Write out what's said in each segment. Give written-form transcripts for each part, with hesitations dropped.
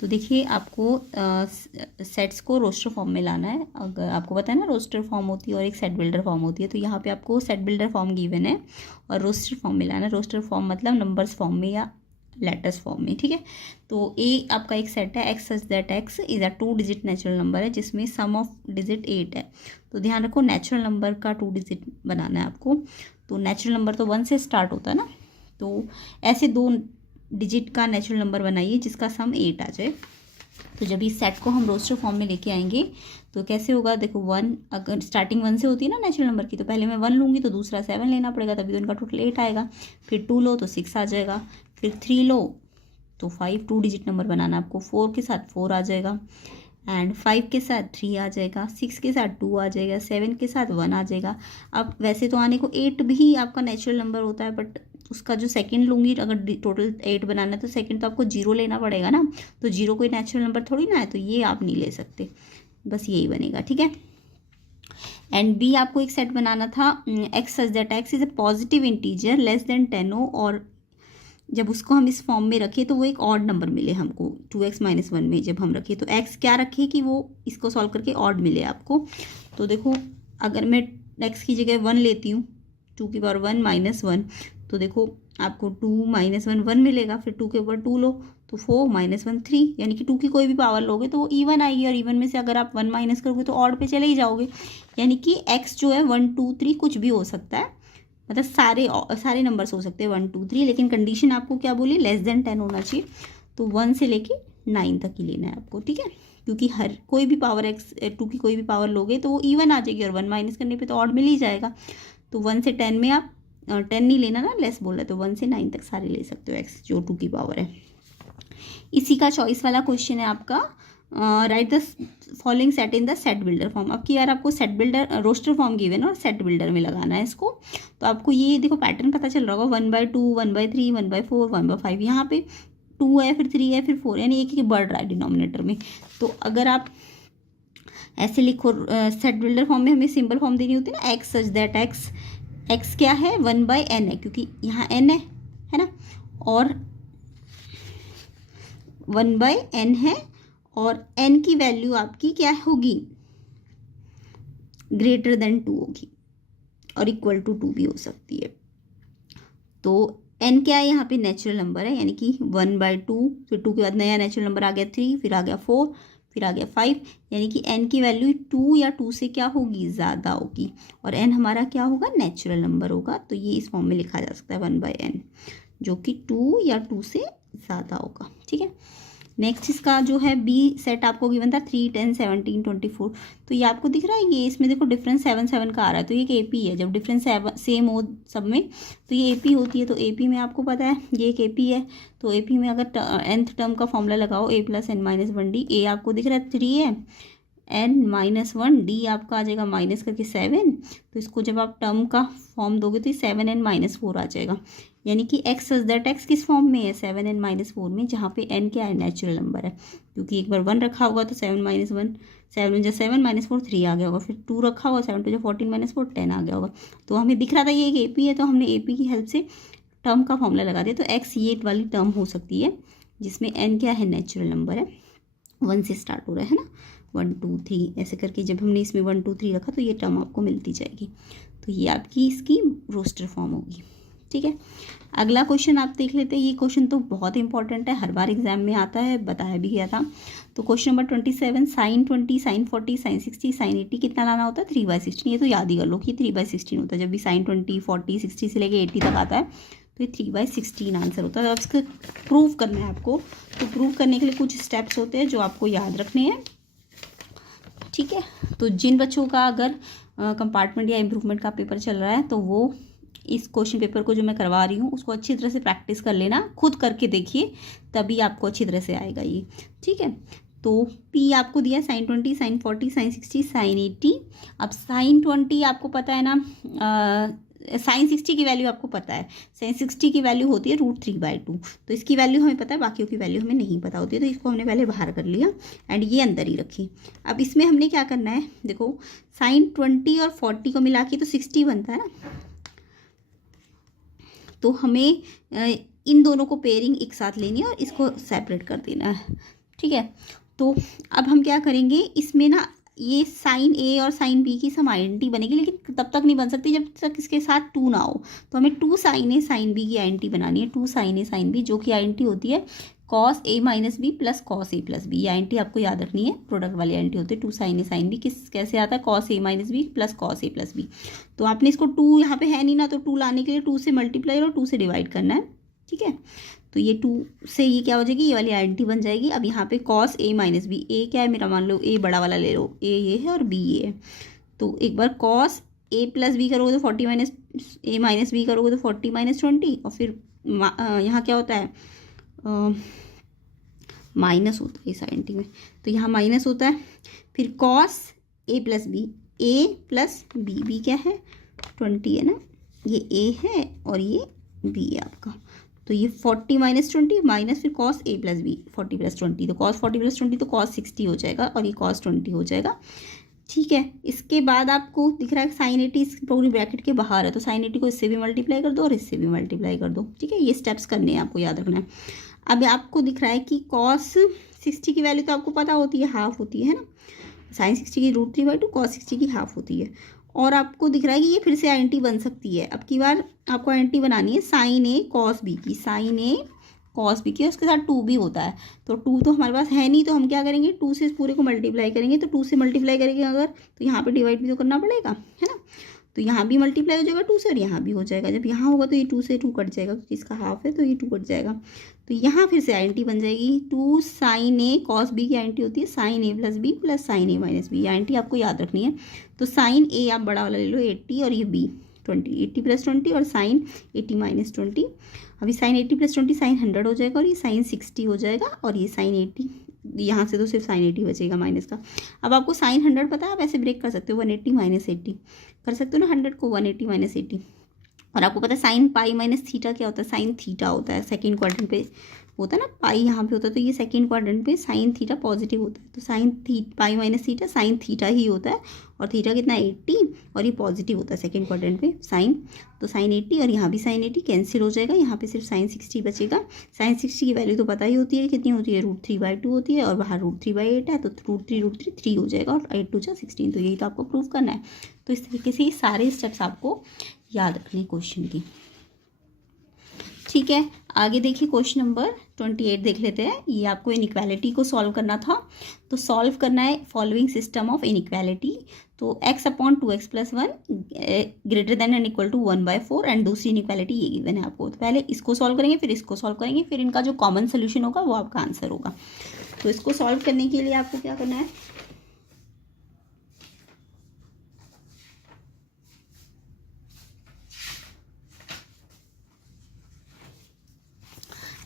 तो देखिए आपको सेट्स को रोस्टर फॉर्म में लाना है। अगर आपको पता है ना रोस्टर फॉर्म होती है और एक सेट बिल्डर फॉर्म होती है, तो यहाँ पे आपको सेट बिल्डर फॉर्म गिवन है और रोस्टर फॉर्म में लाना है। रोस्टर फॉर्म मतलब नंबर्स फॉर्म में या लेटर्स फॉर्म में, ठीक है। तो ए आपका एक सेट है x such that x is a 2 digit natural number है जिसमें सम ऑफ डिजिट 8 है। तो ध्यान रखो नेचुरल नंबर का 2 डिजिट बनाना है आपको। तो नेचुरल नंबर तो 1 से स्टार्ट होता है ना, तो ऐसे 2 डिजिट का नेचुरल नंबर बनाइए जिसका सम 8 आ जाए। तो जब इस सेट को हम रोस्टर फॉर्म में लेके आएंगे तो कैसे होगा, देखो 1 अगर स्टार्टिंग 1 से होती है ना नेचुरल नंबर की, तो पहले मैं 1 लूँगी तो दूसरा 7 लेना पड़ेगा, तभी तो इनका टोटल 8 आएगा। फिर 2 लो तो 6 आ जाएगा, फिर 3 लो तो 5 2 डिजिट नंबर बनाना आपको। 4 के साथ 4 आ जाएगा एंड 5 के साथ 3 आ जाएगा, 6 के साथ 2 आ जाएगा, 7 के साथ 1 आ जाएगा। अब वैसे तो आने को 8 भी आपका नेचुरल नंबर होता है, बट उसका जो सेकंड लूँगी अगर टोटल 8 बनाना है तो सेकंड तो आपको 0 लेना पड़ेगा ना, तो 0 कोई नेचुरल नंबर थोड़ी ना है, तो ये आप नहीं ले सकते, बस यही बनेगा, ठीक है। एंड बी आपको एक सेट बनाना था x such that x is a positive integer less than 10 और जब उसको हम इस फॉर्म में रखें तो वो एक ऑड नंबर मिले हमको 2x - 1 में जब हम रखें तो x क्या रखें कि वो इसको सॉल्व करके ऑड मिले आपको। तो देखो अगर मैं x की जगह 1 लेती हूँ 2 की पावर 1 - 1, तो देखो आपको 2 - 1 1 मिलेगा, फिर 2 के ऊपर 2 लो तो 4 - 1 3, यानी कि 2 की कोई भी पावर लोगे तो वो इवन आएगी और इवन में से अगर आप 1 माइनस करोगे तो ऑड पे चले ही जाओगे, यानी कि x जो है 1 2 3 कुछ भी हो सकता है, मतलब सारे नंबर्स हो सकते हैं 1 2 3, लेकिन कंडीशन आपको क्या बोली, लेस देन 10 होना चाहिए। तो 1 से लेके 9 तक ही लेना है आपको, ठीक है, क्योंकि हर कोई भी पावर एक्स 2 की कोई भी पावर लोगे तो वो इवन आ जाएगी और 1 माइनस करने पे तो ऑड मिल ही जाएगा। तो 1 से 10 में आप 10 नहीं लेना ना, लेस बोल रहे, तो 1 से 9 तक सारे ले सकते हो एक्स जो 2 की पावर है। इसी का चॉइस वाला क्वेश्चन है आपका, write the following set in the set builder form. अब की बार आपको set builder roster form given है और सेट बिल्डर में लगाना है इसको। तो आपको ये देखो पैटर्न पता चल रहा होगा 1/2 1/3 1/4 1/5, यहाँ पे 2 है फिर 3 है फिर 4, यानी एक बढ़ रहा है डिनोमिनेटर में। तो अगर आप ऐसे लिखो सेट बिल्डर फॉर्म में हमें सिंपल फॉर्म देनी होती है ना, x such that x, x क्या है 1/n है क्योंकि यहाँ n है ना, और 1/n है और n की वैल्यू आपकी क्या होगी, ग्रेटर देन 2 होगी और इक्वल टू 2 भी हो सकती है। तो n क्या है यहाँ पे नेचुरल नंबर है, यानी कि 1/2, फिर 2 के बाद नया नेचुरल नंबर आ गया 3, फिर आ गया 4, फिर आ गया 5, यानी कि n की वैल्यू 2 या 2 से क्या होगी, ज़्यादा होगी, और n हमारा क्या होगा, नेचुरल नंबर होगा। तो ये इस फॉर्म में लिखा जा सकता है 1/n, जो कि 2 या 2 से ज़्यादा होगा, ठीक है। नेक्स्ट इसका जो है बी सेट आपको गिवन था 3 10 17 24, तो ये आपको दिख रहा है, ये इसमें देखो डिफरेंस 7 7 का आ रहा है, तो ये एक एपी है। जब डिफरेंस सेम हो सब में तो ये एपी होती है। तो एपी में आपको पता है ये एक एपी है, तो एपी में अगर nth टर्म का फॉर्मूला लगाओ a + n - 1d, ए आपको दिख रहा है 3 है, n - 1 डी आपका आ जाएगा माइनस करके 7, तो इसको जब आप टर्म का फॉर्म दोगे तो 7n - 4 आ जाएगा, यानी कि एक्स सच दैट एक्स किस फॉर्म में है, 7n - 4 में, जहाँ पे n क्या है, नेचुरल नंबर है, क्योंकि एक बार 1 रखा होगा तो 7 - 1 7 × 7 - 4 3 आ गया होगा, फिर 2 रखा होगा 7 × 14 - 4 10 आ गया होगा। तो हमें दिख रहा था ये एक एपी है, तो हमने एपी की हेल्प से टर्म का फॉर्मूला लगा दिया। तो एक्स ये वाली टर्म हो सकती है जिसमें n क्या है, नेचुरल नंबर है, 1 से स्टार्ट हो रहा है ना, 1 2 3 ऐसे करके जब हमने इसमें 1 2 3 रखा तो ये टर्म आपको मिलती जाएगी। तो ये आपकी इसकी रोस्टर फॉर्म होगी, ठीक है। अगला क्वेश्चन आप देख लेते हैं, ये क्वेश्चन तो बहुत इंपॉर्टेंट है, हर बार एग्जाम में आता है, बताया भी गया था। तो question number 27, sin 20 sin 40 sin 60 sin 80 कितना लाना होता है, 3/16। ये तो याद ही कर लो कि 3/16 होता है, जब भी sin 20 40 60 से लेके 80 तक आता है तो ये 3/16 आंसर होता है। अब इसको प्रूव करना है आपको, तो प्रूव करने के लिए कुछ स्टेप्स होते हैं जो आपको याद रखने हैं, ठीक है। तो जिन बच्चों का अगर कंपार्टमेंट या इम्प्रूवमेंट का पेपर चल रहा है तो वो इस क्वेश्चन पेपर को जो मैं करवा रही हूँ उसको अच्छी तरह से प्रैक्टिस कर लेना, खुद करके देखिए, तभी आपको अच्छी तरह से आएगा ये, ठीक है। तो P आपको दिया sin 20 sin 40 sin 60 sin 80। अब sin 20 आपको पता है ना, sin 60 की वैल्यू आपको पता है, sin 60 की वैल्यू होती है √3/2, तो इसकी वैल्यू हमें पता है, बाकियों की वैल्यू हमें नहीं पता होती है, तो इसको हमने पहले बाहर कर लिया एंड ये अंदर ही रखी। अब इसमें हमने क्या करना है, देखो sin 20 और 40 को मिला के तो 60 बनता है ना, तो हमें इन दोनों को पेयरिंग एक साथ लेनी है और इसको सेपरेट कर देना है, ठीक है। तो अब हम क्या करेंगे, इसमें ना ये साइन ए और साइन बी की सम आइडेंटिटी बनेगी, लेकिन तब तक नहीं बन सकती जब तक इसके साथ 2 ना हो। तो हमें 2 साइन ए साइन बी की आइडेंटिटी बनानी है, 2 साइन ए साइन बी, जो कि आइडेंटिटी होती है cos A minus b plus cos A plus B. ये आइडेंटिटी आपको याद रखनी है, प्रोडक्ट वाली आइडेंटिटी होती है 2 साइन ए साइन बी। कैसे आता है, cos A minus b plus cos A plus B. तो आपने इसको 2 यहाँ पे है नहीं ना, तो 2 लाने के लिए 2 से मल्टीप्लाई और 2 से डिवाइड करना है, ठीक है। तो ये 2 से ये क्या हो जाएगी, ये वाली आइडेंटिटी बन जाएगी। अब यहाँ पे कॉस ए माइनस बी, ए क्या है मेरा, मान लो ए बड़ा वाला ले लो, ए ये है और बी ये है। तो एक बार कॉस ए प्लस बी करोगे तो 40 माइनस ए माइनस बी करोगे तो 40 माइनस 20, और फिर यहाँ क्या होता है, माइनस होता है इस आइडेंटिटी में, तो यहाँ माइनस होता है। फिर cos A plus B, A plus B, B क्या है 20 है ना, ये ए है और ये बी है आपका। तो ये 40 माइनस 20 माइनस फिर cos A plus B, 40 plus 20, तो कॉस 40 प्लस 20 तो कॉस 60 हो जाएगा और ये कॉस 20 हो जाएगा, ठीक है। इसके बाद आपको दिख रहा है साइन 80 इस पूरी ब्रैकेट के बाहर है, तो साइन 80 को इससे भी मल्टीप्लाई कर दो और इससे भी मल्टीप्लाई कर दो, ठीक है। ये स्टेप्स करने हैं, आपको याद रखना है। अब आपको दिख रहा है कि कॉस 60 की वैल्यू तो आपको पता होती है, हाफ होती है ना, साइन 60 की √3/2, कॉस 60 की हाफ होती है। और आपको दिख रहा है कि ये फिर से आइडेंटिटी बन सकती है। अब की बार आपको आइडेंटिटी बनानी है साइन ए कॉस बी की, साइन ए कॉस बी की, उसके साथ 2 भी होता है। तो 2 तो हमारे पास है नहीं, तो हम क्या करेंगे, 2 से इस पूरे को मल्टीप्लाई करेंगे। तो 2 से मल्टीप्लाई करेंगे अगर, तो यहाँ पे डिवाइड भी तो करना पड़ेगा, है ना। तो यहाँ भी मल्टीप्लाई हो जाएगा 2 से और यहाँ भी हो जाएगा। जब यहाँ होगा तो ये 2 से 2 कट जाएगा, क्योंकि इसका हाफ है तो ये 2 कट जाएगा। तो यहाँ फिर से आइडेंटिटी बन जाएगी 2 साइन ए कॉस बी की आइडेंटिटी होती है साइन ए प्लस बी प्लस साइन ए माइनस बी। आइडेंटिटी आपको याद रखनी है। तो साइन ए आप बड़ा वाला ले लो 80 और ये बी 20, 80 प्लस 20 और साइन 80 माइनस 20। अभी साइन 80 प्लस 20 साइन 100 हो जाएगा और ये साइन 60 हो जाएगा और ये साइन 80, यहाँ से तो सिर्फ साइन 80 बचेगा माइनस का। अब आपको साइन 100 पता है, आप ऐसे ब्रेक कर सकते हो 180 माइनस 80 कर सकते हो ना, 100 को 180 माइनस 80। और आपको पता है साइन पाई माइनस थीटा क्या होता है, साइन थीटा होता है। सेकंड क्वाड्रेंट पे होता है ना, पाई यहाँ पे होता है, तो ये सेकंड क्वाड्रेंट पे साइन थीटा पॉजिटिव होता है। तो sine pi minus theta sine theta ही होता है, और थीटा कितना 80 और ये पॉजिटिव होता है सेकंड क्वाड्रेंट पे साइन। तो साइन 80 और यहाँ भी साइन 80 कैंसिल हो जाएगा, यहाँ पे सिर्फ साइन 60 बचेगा। साइन 60 की वैल्यू तो पता ही होती है कितनी होती है, √3/2 होती है, और बाहर √3/8 है, तो √3 3 हो जाएगा और 8 2 जा 16। तो यही तो आपको प्रूव करना है। तो इस तरीके से ये सारे स्टेप्स आपको याद रखने क्वेश्चन की, ठीक है। आगे देखिए क्वेश्चन नंबर 28 देख लेते हैं। ये आपको इनइक्वालिटी को सॉल्व करना था। तो सॉल्व करना है फॉलोइंग सिस्टम ऑफ इनइक्वालिटी। तो x/2x + 1 greater than and equal to 1/4 and दूसरी इनइक्वालिटी ये गिवन है आपको। तो पहले इसको सॉल्व करेंगे, फिर इसको सॉल्व करेंगे, फिर इनका जो कॉमन सोल्यूशन होगा वो आपका आंसर होगा। तो इसको सॉल्व करने के लिए आपको क्या करना है,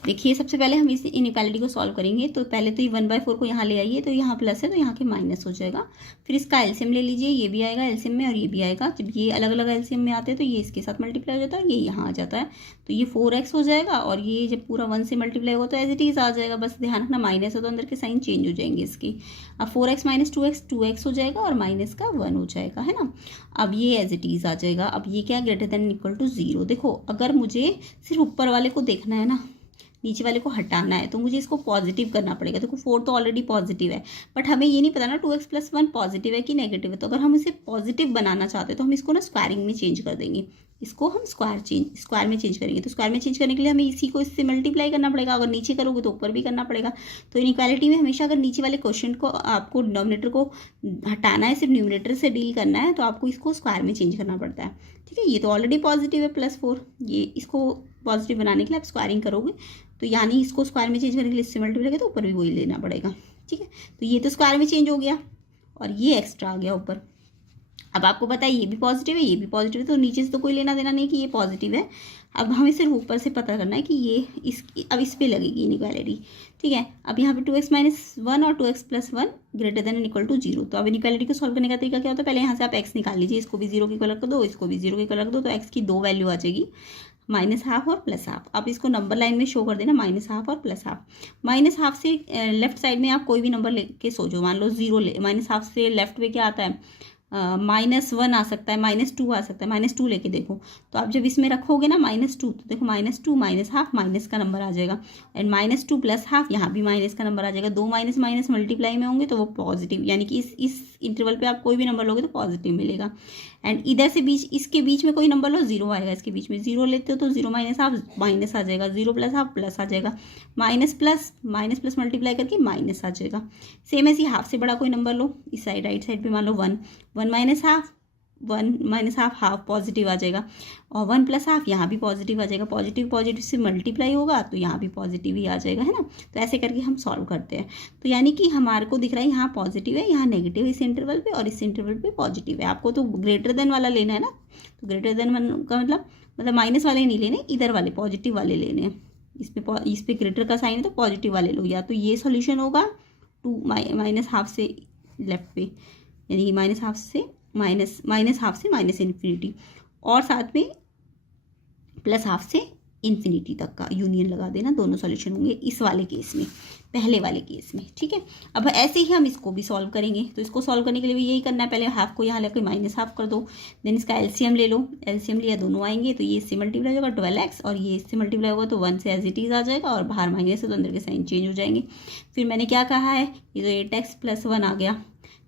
देखिए सबसे पहले हम इस इनइक्वालिटी को सॉल्व करेंगे। तो पहले तो ये 1/4 को यहाँ ले आइए, तो यहाँ प्लस है तो यहाँ के माइनस हो जाएगा। फिर इसका एलसीएम ले लीजिए, ये भी आएगा एलसीएम में और ये भी आएगा। जब ये अलग अलग एलसीएम में आते हैं तो ये इसके साथ मल्टीप्लाई हो जाता है, ये यहाँ आ जाता है, तो ये 4x हो जाएगा। और ये जब पूरा 1 से मल्टीप्लाई होगा तो एज इट इज़ आ जाएगा। बस ध्यान रखना माइनस है तो अंदर के साइन चेंज हो जाएंगे इसके। अब 4x माइनस 2x 2x हो जाएगा और माइनस का 1 हो जाएगा, है ना। अब ये एज इट इज़ आ जाएगा। अब ये क्या, ग्रेटर देन इक्वल टू 0। देखो अगर मुझे सिर्फ ऊपर वाले को देखना है ना, नीचे वाले को हटाना है, तो मुझे इसको पॉजिटिव करना पड़ेगा। देखो 4 तो ऑलरेडी पॉजिटिव है, बट हमें ये नहीं पता ना 2x + 1 पॉजिटिव है कि नेगेटिव है। तो अगर हम इसे पॉजिटिव बनाना चाहते हैं तो हम इसको ना स्क्वायरिंग में चेंज कर देंगे। इसको हम स्क्वायर में चेंज करेंगे। तो स्क्वायर में चेंज करने के लिए हमें इसी को इससे मल्टीप्लाई करना पड़ेगा। अगर नीचे करोगे तो ऊपर भी करना पड़ेगा। तो इनइक्वालिटी में हमेशा अगर नीचे वाले क्वेश्चन को आपको डिनोमिनेटर को हटाना है, सिर्फ न्यूमरेटर से डील करना है, तो आपको इसको स्क्वायर में चेंज करना पड़ता है, ठीक है। ये तो ऑलरेडी पॉजिटिव है +4, ये इसको पॉजिटिव बनाने के लिए आप स्क्वायरिंग करोगे, तो यानी इसको स्क्वायर में चेंज करने के लिए इससे मल्टीप्लाई तो ऊपर भी वही लेना पड़ेगा, ठीक है। तो ये तो स्क्वायर में चेंज हो गया और ये एक्स्ट्रा आ गया ऊपर। अब आपको पता है ये भी पॉजिटिव है, ये भी पॉजिटिव है, तो नीचे से तो कोई लेना देना नहीं कि ये पॉजिटिव है। अब हमें सिर्फ ऊपर से पता करना है कि ये अब इस पे लगेगी इनइक्वालिटी, ठीक है। अब यहाँ पे 2x - 1 और 2x + 1 greater than and equal to 0। तो अब इनइक्वालिटी को सॉल्व करने का तरीका क्या होता है, पहले यहाँ से आप x निकाल लीजिए, इसको भी 0 के इक्वल रख दो, इसको भी 0 के इक्वल रख दो, तो x की 2 वैल्यू आ जाएगी, -½ और +½ आप इसको नंबर लाइन में शो कर देना, -½ और +½ -½ से लेफ्ट साइड में आप कोई भी नंबर लेके सोचो, मान लो 0 -½ से लेफ्ट में क्या आता है -1 आ सकता है, -2 आ सकता है, -2 लेके देखो। तो आप जब इसमें रखोगे ना -2, तो देखो -2 -1/2 माइनस का नंबर आ जाएगा, एंड -2 + 1/2 यहाँ भी माइनस का नंबर आ जाएगा। दो माइनस माइनस मल्टीप्लाई में होंगे तो वो पॉजिटिव, यानी कि इस इंटरवल पे आप कोई भी नंबर लोगे तो पॉजिटिव मिलेगा। एंड इधर से इसके बीच में कोई नंबर लो, 0 आएगा। इसके बीच में 0 लेते हो तो 0 - 1/2 माइनस आ जाएगा, 0 + 1/2 प्लस आ जाएगा, माइनस प्लस मल्टीप्लाई करके माइनस आ जाएगा। सेम ऐसे हाफ से बड़ा कोई नंबर लो, इस साइड राइट साइड पे मान लो 1, 1 - 1/2, 1 - 1/2 हाफ पॉजिटिव आ जाएगा, और 1 + 1/2 यहाँ भी पॉजिटिव आ जाएगा। पॉजिटिव पॉजिटिव से मल्टीप्लाई होगा तो यहाँ भी पॉजिटिव ही आ जाएगा, है ना। तो ऐसे करके हम सॉल्व करते हैं। तो यानी कि हमारे को दिख रहा है यहाँ पॉजिटिव है, यहाँ नेगेटिव है इस इंटरवल पे, और इस इंटरवल पे पॉजिटिव है। आपको तो ग्रेटर देन वाला लेना है ना, तो ग्रेटर देन का मतलब माइनस वाले नहीं लेने, इधर वाले पॉजिटिव वाले लेने हैं। इस पे ग्रेटर का साइन है तो पॉजिटिव वाले लो। या तो ये सॉल्यूशन होगा 2 -1/2 से लेफ्ट पे, यानी कि -1/2 से -1/2 से -∞, और साथ में +1/2 से इन्फिनिटी तक का यूनियन लगा देना। दोनों सॉल्यूशन होंगे इस वाले केस में, पहले वाले केस में, ठीक है। अब ऐसे ही हम इसको भी सॉल्व करेंगे। तो इसको सॉल्व करने के लिए भी यही करना है, पहले हाफ को यहाँ लेकर -1/2 कर दो, देन इसका एलसीएम ले लो। एलसीएम लिया, दोनों आएंगे तो ये इससे मल्टीप्लाई होगा 12x, और ये इससे मल्टीप्लाई होगा तो 1 से एज इट इज़ आ जाएगा, और बाहर माइनस है तो अंदर के साइन चेंज हो जाएंगे। फिर मैंने क्या कहा है, ये तो 8x + 1 आ गया,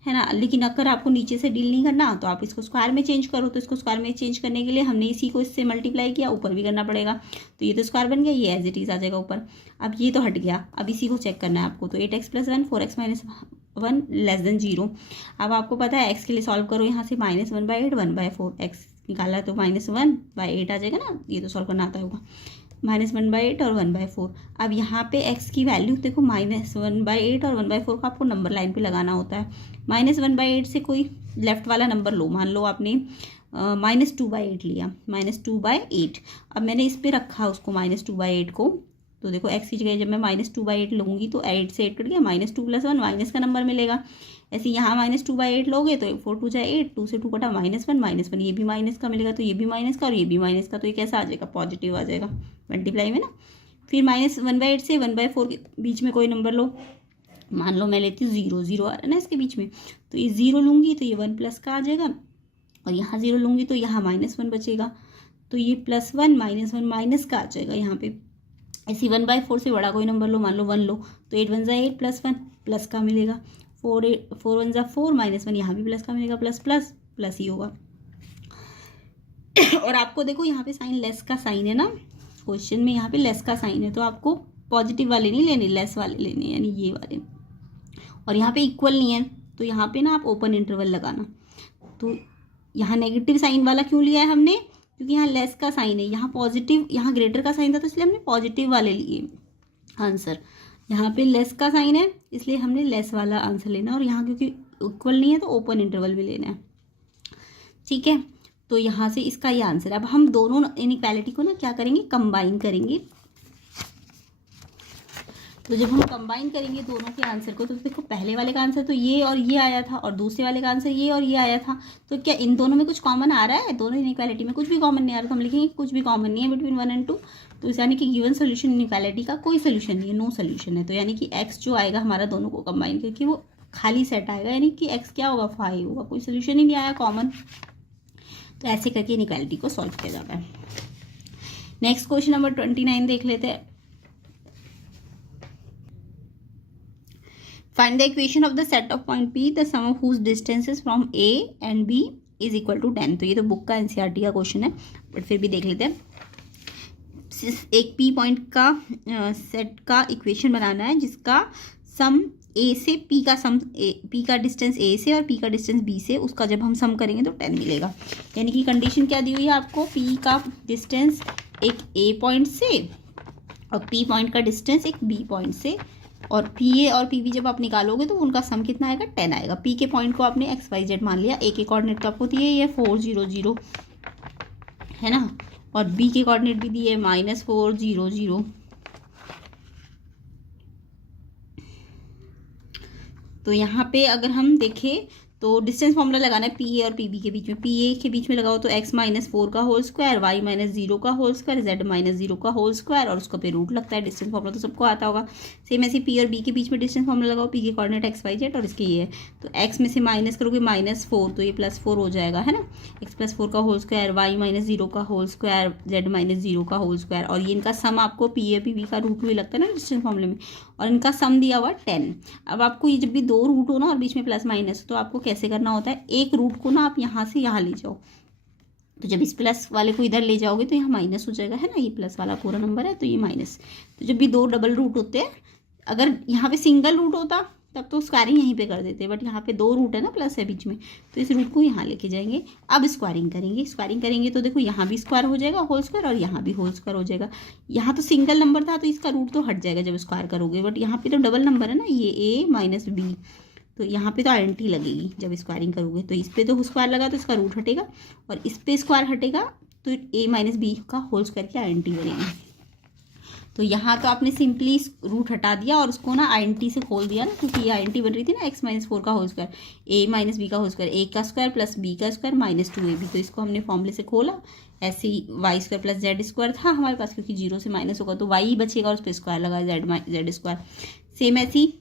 है ना। लेकिन अगर आपको नीचे से डील नहीं करना तो आप इसको स्क्वायर में चेंज करो। तो इसको स्क्वायर में चेंज करने के लिए हमने इसी को इससे मल्टीप्लाई किया, ऊपर भी करना पड़ेगा। तो ये तो स्क्वायर बन गया, ये एज इट इज़ आ जाएगा ऊपर। अब ये तो हट गया, अब इसी को चेक करना है आपको। तो 8x + 1 4x - 1 < 0। अब आपको पता है x के लिए सॉल्व करो, यहाँ से -1/8 1/4, x निकाला तो -1/8 आ जाएगा ना। ये तो सॉल्व करना आता होगा, -1/8 और 1/4। अब यहाँ पे x की वैल्यू देखो, -1/8 और 1/4 का आपको नंबर लाइन पे लगाना होता है। -1/8 से कोई लेफ्ट वाला नंबर लो, मान लो आपने -2/8 लिया, -2/8। अब मैंने इस पे रखा उसको -2/8 को, तो देखो x की जगह जब मैं -2/8 लूँगी तो 8 से 8 कट गया, -2 + 1 माइनस का नंबर मिलेगा। ऐसे यहाँ -2/8 लोगे तो 4 2 = 8, 2 से 2 कटा -1 ये भी माइनस का मिलेगा, तो ये भी माइनस का और ये भी माइनस का, तो ये कैसा आ जाएगा, पॉजिटिव आ जाएगा मल्टीप्लाई में ना। फिर -1/8 से 1/4 के बीच में कोई नंबर लो, मान लो मैं लेती हूँ 0, 0 आ रहा है ना इसके बीच में, तो ये 0 लूँगी तो ये 1 प्लस का आ जाएगा, और यहाँ 0 लूँगी तो यहाँ -1 बचेगा, तो ये +1 -1 माइनस का आ जाएगा यहाँ पे। ऐसे 1/4 से बड़ा कोई नंबर लो, मान लो 1 लो, तो 8 1 = 8 +1 प्लस का मिलेगा, 4 1 = 4 -1 यहाँ भी प्लस का मिलेगा, प्लस प्लस प्लस ही होगा। और आपको देखो यहाँ पे साइन लेस का साइन है ना, क्वेश्चन में यहाँ पे लेस का साइन है, तो आपको पॉजिटिव वाले नहीं लेने, लेस वाले लेने, यानी ये वाले। और यहाँ पे इक्वल नहीं है तो यहाँ पे ना आप ओपन इंटरवल लगाना। तो यहाँ नेगेटिव साइन वाला क्यों लिया है हमने, क्योंकि यहाँ लेस का साइन है, यहाँ पॉजिटिव, यहाँ ग्रेटर का साइन था तो इसलिए हमने पॉजिटिव वाले लिए आंसर। यहाँ पे लेस का साइन है इसलिए हमने लेस वाला आंसर लेना, और यहाँ क्योंकि इक्वल नहीं है तो ओपन इंटरवल भी लेना है, ठीक है। तो यहाँ से इसका ये आंसर है। अब हम दोनों इनइक्वालिटी को ना क्या करेंगे, कंबाइन करेंगे। तो जब हम कंबाइन करेंगे दोनों के आंसर को, तो देखो पहले वाले का आंसर तो ये और ये आया था, और दूसरे वाले का आंसर ये और ये आया था, तो क्या इन दोनों में कुछ कॉमन आ रहा है, दोनों इनइक्वालिटी में कुछ भी कॉमन नहीं आ रहा, तो हम लिखेंगे कुछ भी कॉमन नहीं है बिटवीन 1 और 2। तो यानी कि गिवन सोल्यूशन इनइक्वालिटी का कोई सोल्यूशन नहीं है, नो सोल्यूशन है। तो यानी कि एक्स जो आएगा हमारा दोनों को कंबाइन करके वो खाली सेट आएगा, यानी कि एक्स क्या होगा, 5 होगा, कोई सोल्यूशन ही नहीं आया कॉमन। तो ऐसे करके इनइक्वालिटी को सॉल्व किया जाता है। नेक्स्ट क्वेश्चन नंबर 29 देख लेते हैं। Find the equation of the set of point P, the sum of whose distances from A and B is equal to 10। तो ये तो बुक का NCERT का क्वेश्चन है, बट फिर भी देख लेते हैं। एक P पॉइंट का सेट का इक्वेशन बनाना है जिसका सम A से P का सम, P का डिस्टेंस A से और P का डिस्टेंस B से, उसका जब हम सम करेंगे तो 10 मिलेगा। यानी कि कंडीशन क्या दी हुई है आपको, P का डिस्टेंस एक A पॉइंट से और P पॉइंट का डिस्टेंस एक B पॉइंट से, और PA और PB जब आप निकालोगे तो उनका सम कितना आएगा, 10 आएगा। P के पॉइंट को आपने XYZ मान लिया, A के कोऑर्डिनेट तो आपको दिए ये 4 0 0 है ना, और B के कोऑर्डिनेट भी दिए -4 0 0। तो यहाँ पे अगर हम देखें तो डिस्टेंस फॉर्मूला लगाना है पी ए और पी बी के बीच में। पी ए के बीच में लगाओ तो x माइनस 4 का होल स्क्वायर, वाई माइनस 0 का होल स्क्वायर, जेड माइनस 0 का होल स्क्वायर, और उसका पे रूट लगता है। डिस्टेंस फॉर्मूला तो सबको आता होगा। सेम ऐसे पी और बी के बीच में डिस्टेंस फॉर्मूला लगाओ। पी के कोऑर्डिनेट एक्स वाई जेड और इसके ये है, तो x में से माइनस करोगे -4 तो ये +4 हो जाएगा, है ना। x + 4 का होल स्क्वायर, वाई माइनस 0 का होल स्क्वायर, जेड माइनस 0 का होल स्क्वायर, और ये इनका सम आपको पी ए पी बी का रूट भी लगता है ना डिस्टेंस फॉर्मूले में, और इनका सम दिया हुआ 10। अब आपको ये जब भी दो रूट हो ना और बीच में प्लस माइनस, तो आपको कैसे करना होता है, एक रूट को ना आप यहाँ से यहाँ ले जाओ, तो जब इस प्लस वाले को इधर ले जाओगे तो यहाँ माइनस हो जाएगा, है ना। ये प्लस वाला पूरा नंबर है तो ये माइनस। तो जब भी दो डबल रूट होते हैं, अगर यहाँ पे सिंगल रूट होता तब तो स्क्वायरिंग यहीं पे कर देते, बट यहाँ पे दो रूट है ना, प्लस है बीच में, तो इस रूट को यहाँ लेके जाएंगे। अब स्क्वायरिंग करेंगे। स्क्वायरिंग करेंगे तो देखो यहाँ भी स्क्वायर हो जाएगा होल स्क्वायर, और यहाँ भी होल स्क्वायर हो जाएगा। यहाँ तो सिंगल नंबर था तो इसका रूट तो हट जाएगा जब स्क्वायर करोगे, बट यहाँ पे तो डबल नंबर है ना, ये ए माइनस बी, तो यहाँ पे तो आइडेंटिटी लगेगी जब स्क्वायरिंग करोगे। तो इस पे तो स्क्वायर लगा तो इसका रूट हटेगा, और इस पे स्क्वायर हटेगा तो ए माइनस बी का होल स्क्वायर की आइडेंटिटी बनेगी। तो यहाँ तो आपने सिंपली रूट हटा दिया और उसको ना आइडेंटिटी से खोल दिया ना, क्योंकि ये आइडेंटिटी बन रही थी ना x माइनस 4 का whole square, a minus B का होल स्क्वायर, a का स्क्वायर प्लस b का स्क्वायर माइनस 2ab, तो इसको हमने फॉर्मूले से खोला। ऐसे ही Y square plus Z square था हमारे पास, क्योंकि 0 से माइनस होगा तो y ही बचेगा और उस पर स्क्वायर लगा जेड स्क्वायर। सेम ऐसी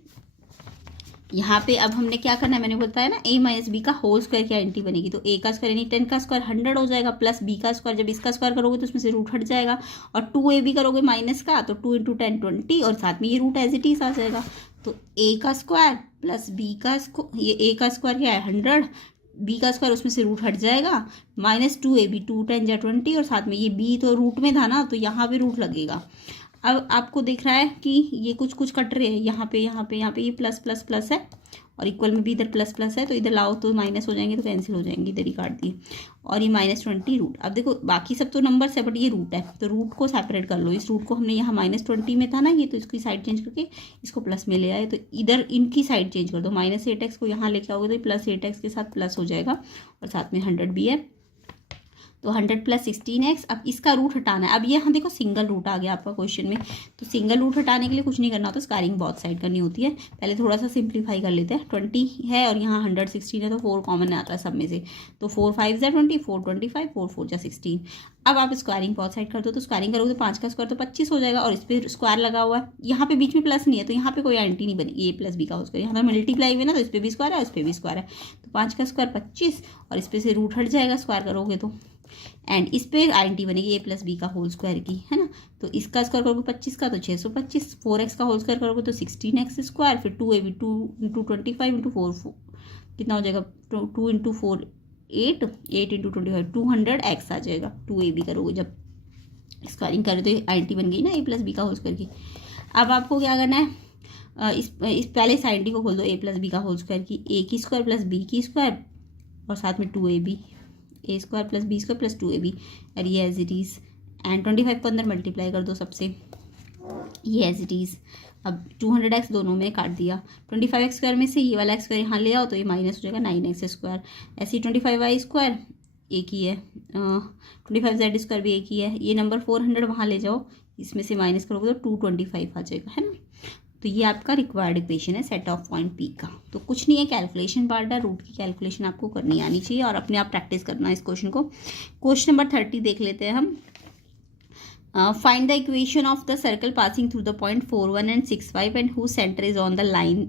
यहाँ पे अब हमने क्या करना है, मैंने बताया ना, a माइनस बी का होल स्क्वायर की आइडेंटिटी बनेगी, तो a का स्क्वायर यानी 10 का स्क्वायर 100 हो जाएगा, प्लस b का स्क्वायर, जब इसका स्क्वायर करोगे तो उसमें से रूट हट जाएगा, और 2ab करोगे माइनस का तो 2 × 10 20, और साथ में ये रूट एज इट इज आ जाएगा। तो a का स्क्वायर प्लस b का ये a का स्क्वायर क्या है 100, b का स्क्वायर उसमें से रूट हट जाएगा, -2ab 2 × 10 20, और साथ में ये b तो रूट में था ना तो यहाँ पे रूट लगेगा। अब आपको दिख रहा है कि ये कुछ कुछ कट रहे हैं, यहाँ पे ये प्लस प्लस प्लस है, और इक्वल में भी इधर प्लस प्लस है, तो इधर लाओ तो माइनस हो जाएंगे, तो कैंसिल हो जाएंगे, इधर ही काट दिए, और ये -20 रूट। अब देखो बाकी सब तो नंबर्स है बट ये रूट है, तो रूट को सेपरेट कर लो। इस रूट को हमने यहाँ -20 में था ना ये, तो इसकी साइड चेंज करके इसको प्लस में ले आए, तो इधर इनकी साइड चेंज कर दो, -8x को यहाँ लेके आओगे तो +8x के साथ प्लस हो जाएगा, और साथ में 100 भी है, तो 100 + 16x। अब इसका रूट हटाना है। अब ये यहाँ देखो सिंगल रूट आ गया आपका क्वेश्चन में, तो सिंगल रूट हटाने के लिए कुछ नहीं करना होता, स्क्वायरिंग बहुत साइड करनी होती है। पहले थोड़ा सा सिंप्लीफाई कर लेते हैं। 20 है और यहाँ 116 है, तो 4 कॉमन आता है सब में से, तो 4 5 = 20, 4 25, 4 4 = 16। अब आप स्क्वायरिंग बहुत साइड कर दो, तो स्क्वायरिंग करोगे तो 5 का स्क्वायर तो 25 हो जाएगा, और इस पर स्क्वायर लगा हुआ है, यहाँ पे बीच में प्लस नहीं है तो यहाँ पे कोई आइडेंटिटी नहीं बनेगी, a + b का हो स्क्वायर, यहाँ पर मल्टीप्लाई हुई ना, तो इस पर भी स्क्वायर है, इस पर भी स्क्वायर है, तो 5 का स्क्वायर 25, और इस पर से रूट हट जाएगा स्क्वायर करोगे तो, एंड इस पे आइडेंटिटी बनेगी a + b का होल स्क्वायर की, है ना। तो इसका स्क्वायर करोगे 25 का तो 625, 4x का होल स्क्वायर करोगे तो 16x स्क्वायर, फिर 2ab 2 × 25 × 4 कितना हो जाएगा, 2 × 4 8, 8 × 25 200x आ जाएगा। 2ab करोगे जब स्क्वायरिंग करोगे तो आइडेंटिटी बन गई ना a + b का होल स्क्वायर की। अब आपको क्या करना है, इस पहले इस आइडेंटिटी को खोल दो, a + b का होल स्क्वायर की, a की स्क्वायर प्लस b की स्क्वायर, और साथ में 2ab, a square plus b square plus 2ab, और ये एज इट इज़, एंड 25 को अंदर मल्टीप्लाई कर दो सबसे, ये एज इट इज़। अब 200x दोनों में काट दिया, 25x स्क्वायर में से ये वाला x स्क्वायर यहाँ ले आओ तो ये माइनस हो जाएगा 9x स्क्वायर, ऐसे ही 25y स्क्वायर एक ही है, 25z स्क्वायर भी एक ही है, ये नंबर 400 वहाँ ले जाओ, इसमें से माइनस करोगे तो 225 आ जाएगा, है ना। तो ये आपका रिक्वायर्ड इक्वेशन है सेट ऑफ पॉइंट पी का। तो कुछ नहीं है, कैलकुलेशन पार्ट है, रूट की कैलकुलेशन आपको करनी आनी चाहिए और अपने आप प्रैक्टिस करना है इस क्वेश्चन को। क्वेश्चन नंबर 30 देख लेते हैं हम। Find the equation of the circle passing through the point 4 1 and 6 5 and who centre is on the line.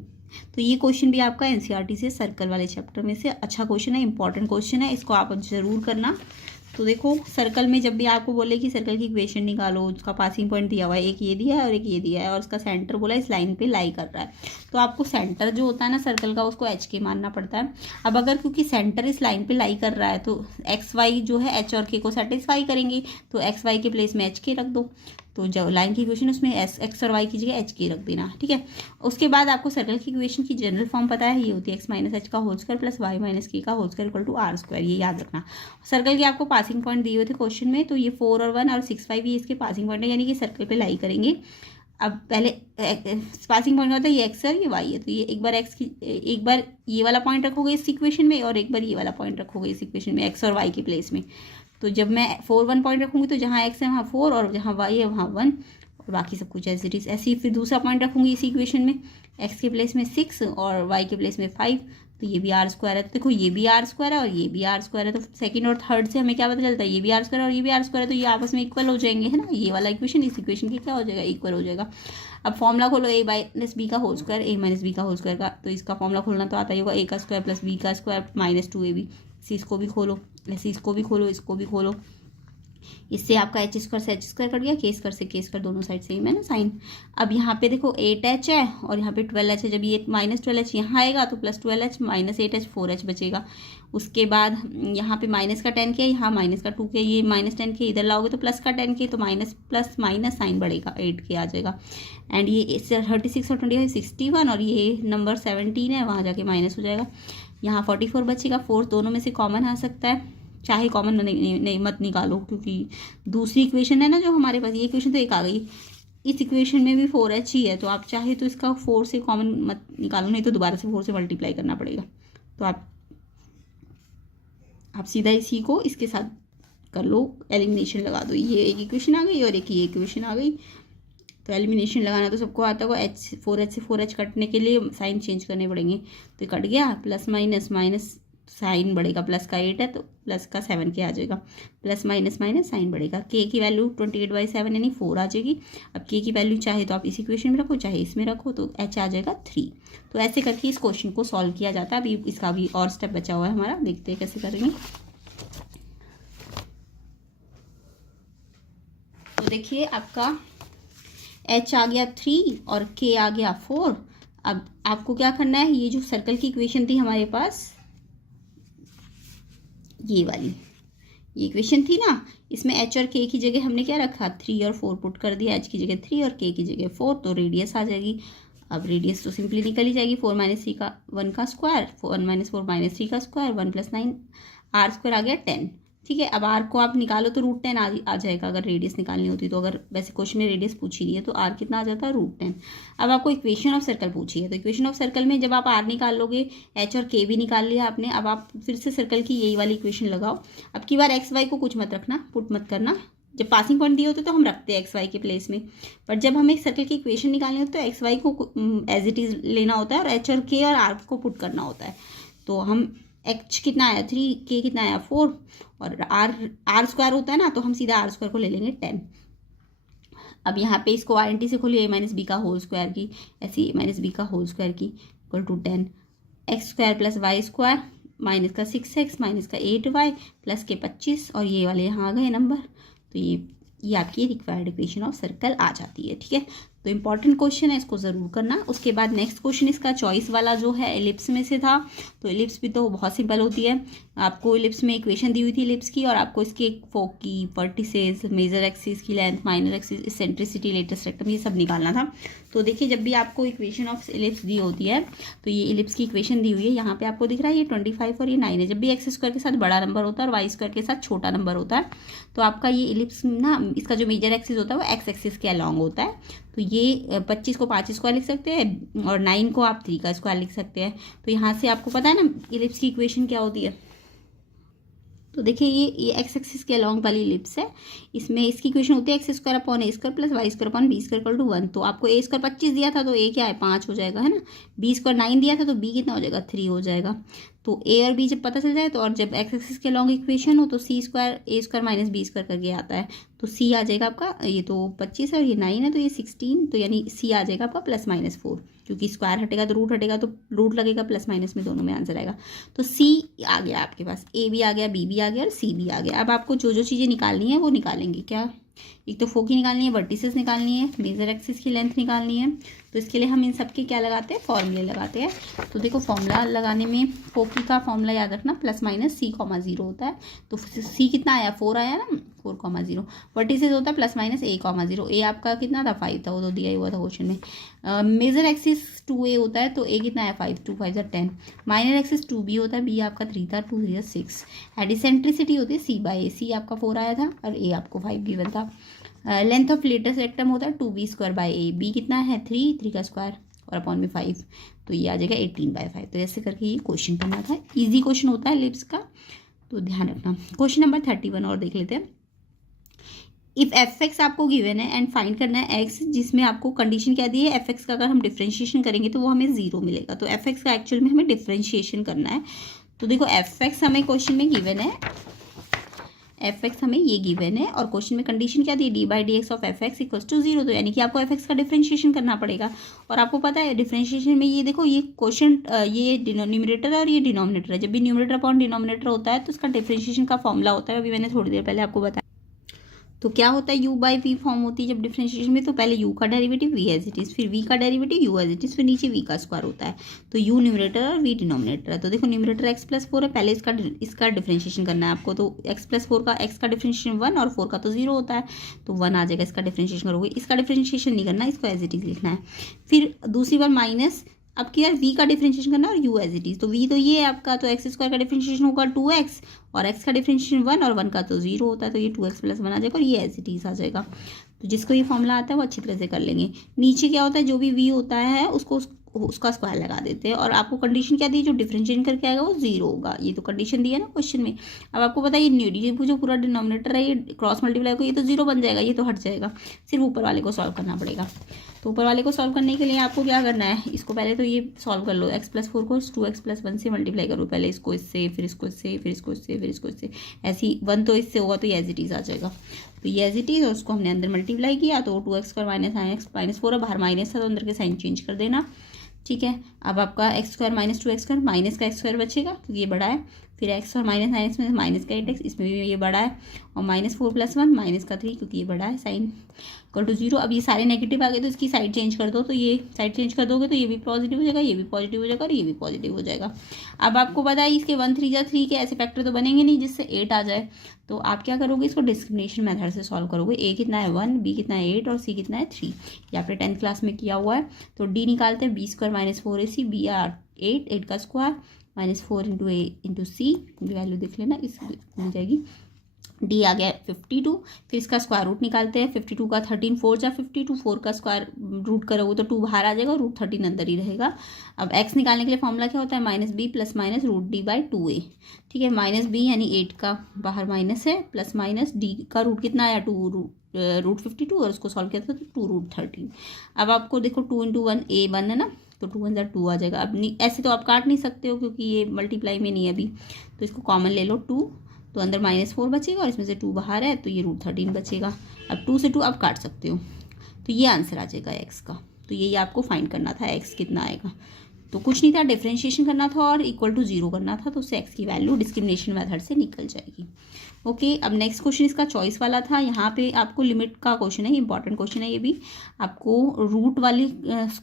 तो ये क्वेश्चन भी आपका एनसीईआरटी से सर्कल वाले चैप्टर में से अच्छा क्वेश्चन है, इंपॉर्टेंट क्वेश्चन है, इसको आप जरूर करना। तो देखो सर्कल में जब भी आपको बोले कि सर्कल की इक्वेशन निकालो, उसका पासिंग पॉइंट दिया हुआ है, एक ये दिया है और एक ये दिया है, और उसका सेंटर बोला इस लाइन पे लाई कर रहा है, तो आपको सेंटर जो होता है ना सर्कल का उसको एच के मानना पड़ता है। अब अगर क्योंकि सेंटर इस लाइन पे लाई कर रहा है तो एक्स वाई जो है एच और के को सेटिस्फाई करेंगे, तो एक्स वाई के प्लेस में एच के रख दो, तो जो लाइन की इक्वेशन उसमें एक्स और वाई की जगह एच के रख देना, ठीक है। उसके बाद आपको सर्कल की इक्वेशन की जनरल फॉर्म पता है, ये होती है एक्स माइनस एच का whole square plus y minus k का whole square equal to r square, ये याद रखना। सर्कल के आपको पासिंग पॉइंट दिए हुए थे क्वेश्चन में, तो ये 4 और 1 और 6 5 ये इसके पासिंग पॉइंट है, यानी कि सर्कल पे लाई करेंगे। अब पहले पासिंग पॉइंट होता है ये एक्स है ये वाई है, तो ये एक बार ये वाला पॉइंट रखोगे इस इक्वेशन में और एक बार ये वाला पॉइंट रखोगे इस इक्वेशन में एक्स और वाई के प्लेस में। तो जब मैं 4 1 पॉइंट रखूँगी तो जहाँ एक्स है वहाँ 4 और जहाँ वाई है वहाँ 1 और बाकी सब कुछ एज इट इज। ऐसे ही फिर दूसरा पॉइंट रखूँगी इसी इक्वेशन में, एक्स के प्लेस में 6 और वाई के प्लेस में 5, तो ये भी आर स्क्वायर है। तो देखो ये भी आर स्क्वायर है और ये भी आर स्क्वायर है, तो सेकंड और थर्ड से हमें क्या पता चलता है, ये भी आर स्क्वायर और ये भी आर स्क्वायर है, तो ये आपस में इक्वल हो जाएंगे, है ना। ये वाला इक्वेशन इस इक्वेशन की क्या हो जाएगा, इक्वल हो जाएगा। अब फॉर्मूला खोलो ए माइनस बी का होल स्क्वायर, ए माइनस बी का होल स्क्वायर का, तो इसका फॉर्मूला खोलना तो आता ही होगा, ए का स्क्वायर प्लस बी का स्क्वायर माइनस 2ab। इसको भी खोलो, ऐसे इसको भी खोलो, इसको भी खोलो, इससे आपका एच स्क्वायर से एच स्क्वायर कट गया, के स्क्वायर से के स्क्वायर, दोनों साइड सेम है ना साइन। अब यहाँ पे देखो 8h है और यहाँ पे 12h है, जब ये -12h यहाँ आएगा तो +12h -8h 4h बचेगा। उसके बाद यहाँ पे माइनस का 10k, यहाँ माइनस का 2k, ये -10k इधर लाओगे तो प्लस का 10k, तो माइनस प्लस माइनस साइन बढ़ेगा, 8k आ जाएगा। एंड ये 36 और 25 61 और ये नंबर 17 है, वहाँ जाके माइनस हो जाएगा। यहाँ 44 बचेगा, 4 दोनों में से कॉमन आ सकता है, चाहे कॉमन नहीं मत निकालो, क्योंकि दूसरी इक्वेशन है ना जो हमारे पास, ये इक्वेशन तो एक आ गई, इस इक्वेशन में भी 4h ही है, तो आप चाहे तो इसका 4 से कॉमन मत निकालो, नहीं तो दोबारा से 4 से मल्टीप्लाई करना पड़ेगा। तो आप सीधा इसी को इसके साथ कर लो, एलिमिनेशन लगा दो, ये एक इक्वेशन आ गई और एक ये इक्वेशन आ गई। तो एलिमिनेशन लगाना तो सबको आता होगा, 4h से 4h कटने के लिए साइन चेंज करने पड़ेंगे, तो कट गया, प्लस माइनस माइनस साइन बढ़ेगा, प्लस का 8 है तो प्लस का 7k आ जाएगा, प्लस माइनस माइनस साइन बढ़ेगा। k की वैल्यू 28/7 यानी 4 आ जाएगी। अब k की वैल्यू चाहे तो आप इस इक्वेशन में रखो, चाहे इसमें रखो, तो h आ जाएगा 3। तो ऐसे करके इस क्वेश्चन को सॉल्व किया जाता है। अभी इसका भी और स्टेप बचा हुआ है हमारा, देखते हैं कैसे करेंगे। तो देखिए आपका h आ गया 3 और k आ गया 4। अब आपको क्या करना है, ये जो सर्कल की इक्वेशन थी हमारे पास, ये वाली ये इक्वेशन थी ना, इसमें h और k की जगह हमने क्या रखा, 3 और 4 पुट कर दिया, h की जगह 3 और k की जगह 4, तो रेडियस आ जाएगी। अब रेडियस तो सिंपली निकल ही जाएगी, 4 - 3 का 1 का स्क्वायर, 1 - 4 - 3 का स्क्वायर, 1 + 9 r स्क्वायर आ गया 10। ठीक है, अब r को आप निकालो तो √10 आ जाएगा, अगर रेडियस निकालनी होती तो। अगर वैसे क्वेश्चन में रेडियस पूछी रही है तो r कितना आ जाता है, √10। अब आपको इक्वेशन ऑफ सर्कल पूछी है, तो इक्वेशन ऑफ सर्कल में जब आप r निकाल लोगे, h और k भी निकाल लिया आपने, अब आप फिर से सर्कल की यही वाली इक्वेशन लगाओ। अब की बार एक्स वाई को कुछ मत रखना, पुट मत करना। जब पासिंग पॉइंट दिए होते तो हम रखते हैं एक्स वाई के प्लेस में, पर जब हमें सर्कल की इक्वेशन निकालनी होती है तो एक्स वाई को एज इट इज़ लेना होता है और h और k और r को पुट करना होता है। तो हम h कितना आया 3, k कितना आया 4 और r स्क्वायर होता है ना, तो हम सीधा r स्क्वायर को ले लेंगे 10। अब यहाँ पे इसको आईएनटी से खोलिए, a - b का होल स्क्वायर की, ऐसे a - b का होल स्क्वायर की equal to 10, x² + y square minus का 6x माइनस का 8y प्लस के 25, और ये वाले यहाँ आ गए नंबर। तो ये आपकी रिक्वायर्ड इक्वेशन ऑफ सर्कल आ जाती है। ठीक है, तो इंपॉर्टेंट क्वेश्चन है, इसको ज़रूर करना। उसके बाद नेक्स्ट क्वेश्चन इसका चॉइस वाला जो है एलिप्स में से था, तो एलिप्स भी तो बहुत सिंपल होती है। आपको एलिप्स में इक्वेशन दी हुई थी एलिप्स की, और आपको इसके फोकी, वर्टिसेस, मेजर एक्सिस की length, minor axis, eccentricity, latus rectum, ये सब निकालना था। तो देखिए, जब भी आपको इक्वेशन ऑफ एलिप्स दी होती है, तो ये एलिप्स की इक्वेशन दी हुई है, यहाँ पे आपको दिख रहा है ये 25 और ये 9 है। जब भी एक्स स्क्वायर के साथ बड़ा नंबर होता है और वाई स्क्वायर के साथ छोटा नंबर होता है, तो आपका ये एलिप्स ना, इसका जो मेजर एक्सिस होता है वो एक्स एक्सिस के अलॉन्ग होता है। तो ये 25 को 5 स्क्वायर लिख सकते हैं और 9 को आप 3 का स्क्वायर लिख सकते हैं। तो यहाँ से आपको पता है ना एलिप्स की इक्वेशन क्या होती है। तो देखिए, ये एक्स एक्सिस के अलॉन्ग वाली एलिप्स है, इसमें इसकी इक्वेशन होती है x² / a² + y² / b² = 1। तो आपको a² 25 दिया था तो a क्या है 5 हो जाएगा, है ना। b² 9 दिया था तो b कितना हो जाएगा 3 हो जाएगा। तो a और b जब पता चल जाए, तो और जब एक्स एक्सिस के अलॉन्ग इक्वेशन हो तो c² a² - b² करके आता है, तो c आ जाएगा आपका, ये तो 25 है और ये 9 है तो ये 16, तो यानी c आ जाएगा आपका +-4, क्योंकि स्क्वायर हटेगा तो रूट हटेगा, तो रूट लगेगा, प्लस माइनस में दोनों में आंसर आएगा। तो c आ गया आपके पास, a भी आ गया, b भी आ गया और c भी आ गया। अब आपको जो जो चीज़ें निकालनी है वो निकालेंगे। क्या, एक तो फोकी निकालनी है, वर्टिसेस निकालनी है, मेजर एक्सिस की लेंथ निकालनी है। तो इसके लिए हम इन सब के क्या लगाते हैं, फॉर्मूले लगाते हैं। तो देखो, फॉर्मूला लगाने में फोकी का फॉर्मूला याद रखना, +-c, 0 होता है। तो c कितना आया 4 आया ना, 4, 0। वर्टिसेस होता है +-a, 0। a आपका कितना था 5 था, वो तो दिया ही हुआ था क्वेश्चन में। मेजर एक्सिस 2a होता है, तो a कितना आया 5, 2 5 10। माइनर एक्सिस 2b होता है, b आपका 3 था, 2 3 6। एडिसेंट्रिसिटी होती है c/a, c आपका 4 आया था और a आपको 5 गिवन था। लेंथ ऑफ लेटेस्ट रेक्टम होता है 2b² / a, b कितना है 3 का स्क्वायर और अपॉन में 5, तो ये आ जाएगा 18/5। तो ऐसे करके ये क्वेश्चन करना था, इजी क्वेश्चन होता है एलिप्स का, तो ध्यान रखना। क्वेश्चन नंबर 31 और देख लेते हैं। इफ़ एफ एक्स आपको गिवन है एंड फाइंड करना है एक्स, जिसमें आपको कंडीशन क्या दी है, एफ एक्स का अगर हम डिफ्रेंशिएशन करेंगे तो वो हमें ज़ीरो मिलेगा। तो एफ एक्स का एक्चुअल में हमें डिफ्रेंशिएशन करना है। तो देखो एफ एक्स हमें क्वेश्चन में गिवन है, एफ एक्स हमें ये गिवन है और क्वेश्चन में कंडीशन क्या दी, D by D X of F X equals to zero. तो यानी कि आपको एफ एक्स का डिफ्रेंशिएशन करना पड़ेगा। और आपको पता है डिफ्रेंशिएशन में ये देखो, ये क्वेश्चन ये न्यूमरेटर है और ये डिनोमिनेटर है। जब भी न्यूमरेटर अपॉन डिनोमिनेटर होता है तो इसका डिफ्रेंशिएशन का फॉर्मूला होता है, अभी मैंने थोड़ी देर पहले आपको बताया। तो क्या होता है, u बाई वी फॉर्म होती है जब डिफरेंशिएशन में। तो पहले u का derivative v as it is, फिर v का derivative u as it is, फिर नीचे v का स्क्वायर होता है। तो u न्यूमरेटर और v डिनोमिनेटर है। तो देखो न्यूमरेटर x प्लस 4 है, पहले इसका डिफरेंशिएशन करना है आपको। तो x प्लस 4 का x का डिफरेंशिएशन 1 और 4 का तो 0 होता है, तो 1 आ जाएगा। इसका डिफरेंशिएशन करोगे, इसका डिफरेंशिएशन नहीं करना, इसको एज इट इज़ लिखना है। फिर दूसरी बार माइनस, अब क्या यार v का डिफरेंशिएशन करना और u एज इट इज़। तो v तो ये है आपका, तो एक्स स्क्वायर का डिफरेंशिएशन होगा 2x और x का डिफरेंशिएशन 1 और 1 का तो 0 होता है, तो ये 2x प्लस 1 आ जाएगा और ये एज इट इज़ आ जाएगा। तो जिसको ये फॉर्मूला आता है वो अच्छी तरह से कर लेंगे। नीचे क्या होता है, जो भी v होता है उसको उसका स्क्वायर लगा देते हैं। और आपको कंडीशन क्या दी, जो डिफरेंशिएट करके आएगा वो 0 होगा। ये तो कंडीशन दी है ना क्वेश्चन में। अब आपको पता है ये जो पूरा डिनोमिनेटर है ये क्रॉस मल्टीप्लाई को, ये तो 0 बन जाएगा, ये तो हट जाएगा। सिर्फ ऊपर वाले को सॉल्व करना पड़ेगा। तो ऊपर वाले को सॉल्व करने के लिए आपको क्या करना है, इसको पहले तो ये सॉल्व कर लो। x प्लस 4 को 2x प्लस 1 से मल्टीप्लाई करो। पहले इसको इससे, फिर इसको इससे, फिर इसको इससे, फिर इसको इससे, ऐसी 1 तो इससे होगा तो ये एज इट इज़ आ जाएगा। तो ये एज इट इज़, और उसको हमने अंदर मल्टीप्लाई किया तो 2x स्क्वायर माइनस 4 है, बाहर माइनस था तो अंदर के साइन चेंज कर देना। ठीक है, अब आपका x square minus 2x square, minus का एक्स स्क्वायर बचेगा क्योंकि ये बड़ा है। फिर एक्स और माइनस में माइनस का 8x, इसमें भी ये बड़ा है। और माइनस 4 प्लस 1 माइनस का 3 क्योंकि ये बड़ा है, साइन इक्वल टू 0। अब ये सारे नेगेटिव आ गए तो इसकी साइड चेंज कर दो। तो ये साइड चेंज कर दोगे तो ये भी पॉजिटिव हो जाएगा, ये भी पॉजिटिव हो जाएगा और ये भी पॉजिटिव हो जाएगा। अब आपको पता है इसके 1 3 जा 3 के ऐसे फैक्टर तो बनेंगे नहीं जिससे 8 आ जाए। तो आप क्या करोगे, इसको डिस्क्रिमिनेशन मेथड से सॉल्व करोगे। a कितना है 1, b कितना है 8 और c कितना है 3। ये आपने 10th क्लास में किया हुआ है। तो d निकालते हैं, b square minus 4ac, b or 8 का square minus 4 into a into c, value देख लेना, इस मिल जाएगी। डी आ गया 52। फिर इसका स्क्वायर रूट निकालते हैं। 52 का 13 4 जा 52, 4 का स्क्वायर रूट करोगे तो 2 बाहर आ जाएगा, रूट 13 अंदर ही रहेगा। अब x निकालने के लिए फॉर्मूला क्या होता है, minus b plus minus root d by 2a। ठीक है, माइनस बी यानी 8 का बाहर माइनस है, प्लस माइनस डी का रूट कितना आया 2 रूट 52 और उसको सॉल्व किया था तो 2 रूट 13। अब आपको देखो 2 इंटू 1 a 1 है ना, तो 2 1 2 आ जाएगा। अब ऐसे तो आप काट नहीं सकते हो क्योंकि ये मल्टीप्लाई में नहीं है अभी, तो इसको कॉमन ले लो 2, तो अंदर माइनस 4 बचेगा और इसमें से 2 बाहर है तो ये रूट 13 बचेगा। अब 2 से 2 आप काट सकते हो, तो ये आंसर आ जाएगा x का। तो यही आपको फाइंड करना था, x कितना आएगा। तो कुछ नहीं था, डिफरेंशिएशन करना था और इक्वल टू 0 करना था, तो उससे x की वैल्यू डिस्क्रिमिनेशन मेथड से निकल जाएगी। ओके, अब नेक्स्ट क्वेश्चन इसका चॉइस वाला था। यहाँ पे आपको लिमिट का क्वेश्चन है, इंपॉर्टेंट क्वेश्चन है ये भी। आपको रूट वाले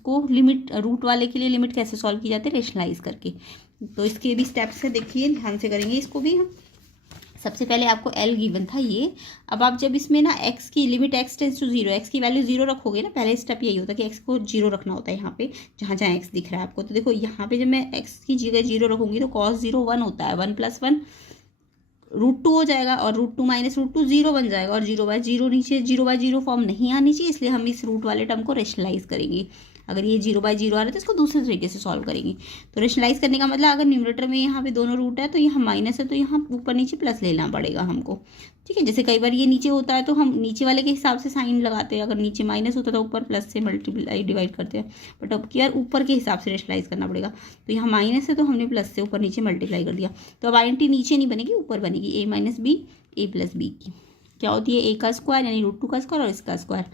को लिमिट, रूट वाले के लिए लिमिट कैसे सॉल्व की जाती है, रेशनलाइज करके। तो इसके भी स्टेप्स है, देखिए ध्यान से करेंगे इसको भी हम। सबसे पहले आपको L गिवन था ये। अब आप जब इसमें ना x की limit x tends to 0, x की वैल्यू 0 रखोगे ना, पहले स्टेप यही होता है कि x को 0 रखना होता है यहाँ पे, जहाँ जहाँ x दिख रहा है आपको। तो देखो यहाँ पे जब मैं x की जगह 0 रखूँगी तो cos 0 1 होता है, 1 + 1 रूट 2 हो जाएगा और रूट 2 माइनस रूट 2 0 बन जाएगा। और 0/0 नीचे 0/0 फॉर्म नहीं आनी चाहिए, इसलिए हम इस रूट वाले टर्म को रेशनलाइज करेंगे। अगर ये 0/0 आ रहा है तो इसको दूसरे तरीके से सॉल्व करेंगे। तो रेशनलाइज करने का मतलब, अगर न्यूमरेटर में यहाँ पे दोनों रूट है तो यहाँ माइनस है तो यहाँ ऊपर नीचे प्लस लेना पड़ेगा हमको। ठीक है, जैसे कई बार ये नीचे होता है तो हम नीचे वाले के हिसाब से साइन लगाते हैं, अगर नीचे माइनस होता तो ऊपर प्लस से मल्टीप्लाई डिवाइड करते हैं। बट अब यार ऊपर के हिसाब से रेशनलाइज करना पड़ेगा। तो यहाँ माइनस है तो हमने प्लस से ऊपर नीचे मल्टीप्लाई कर दिया। तो अब आइडेंटिटी नीचे नहीं बनेगी, ऊपर बनेगी, a minus b a plus b की क्या होती है, a का स्क्वायर यानी रूट 2 का स्क्वायर और इसका स्क्वायर।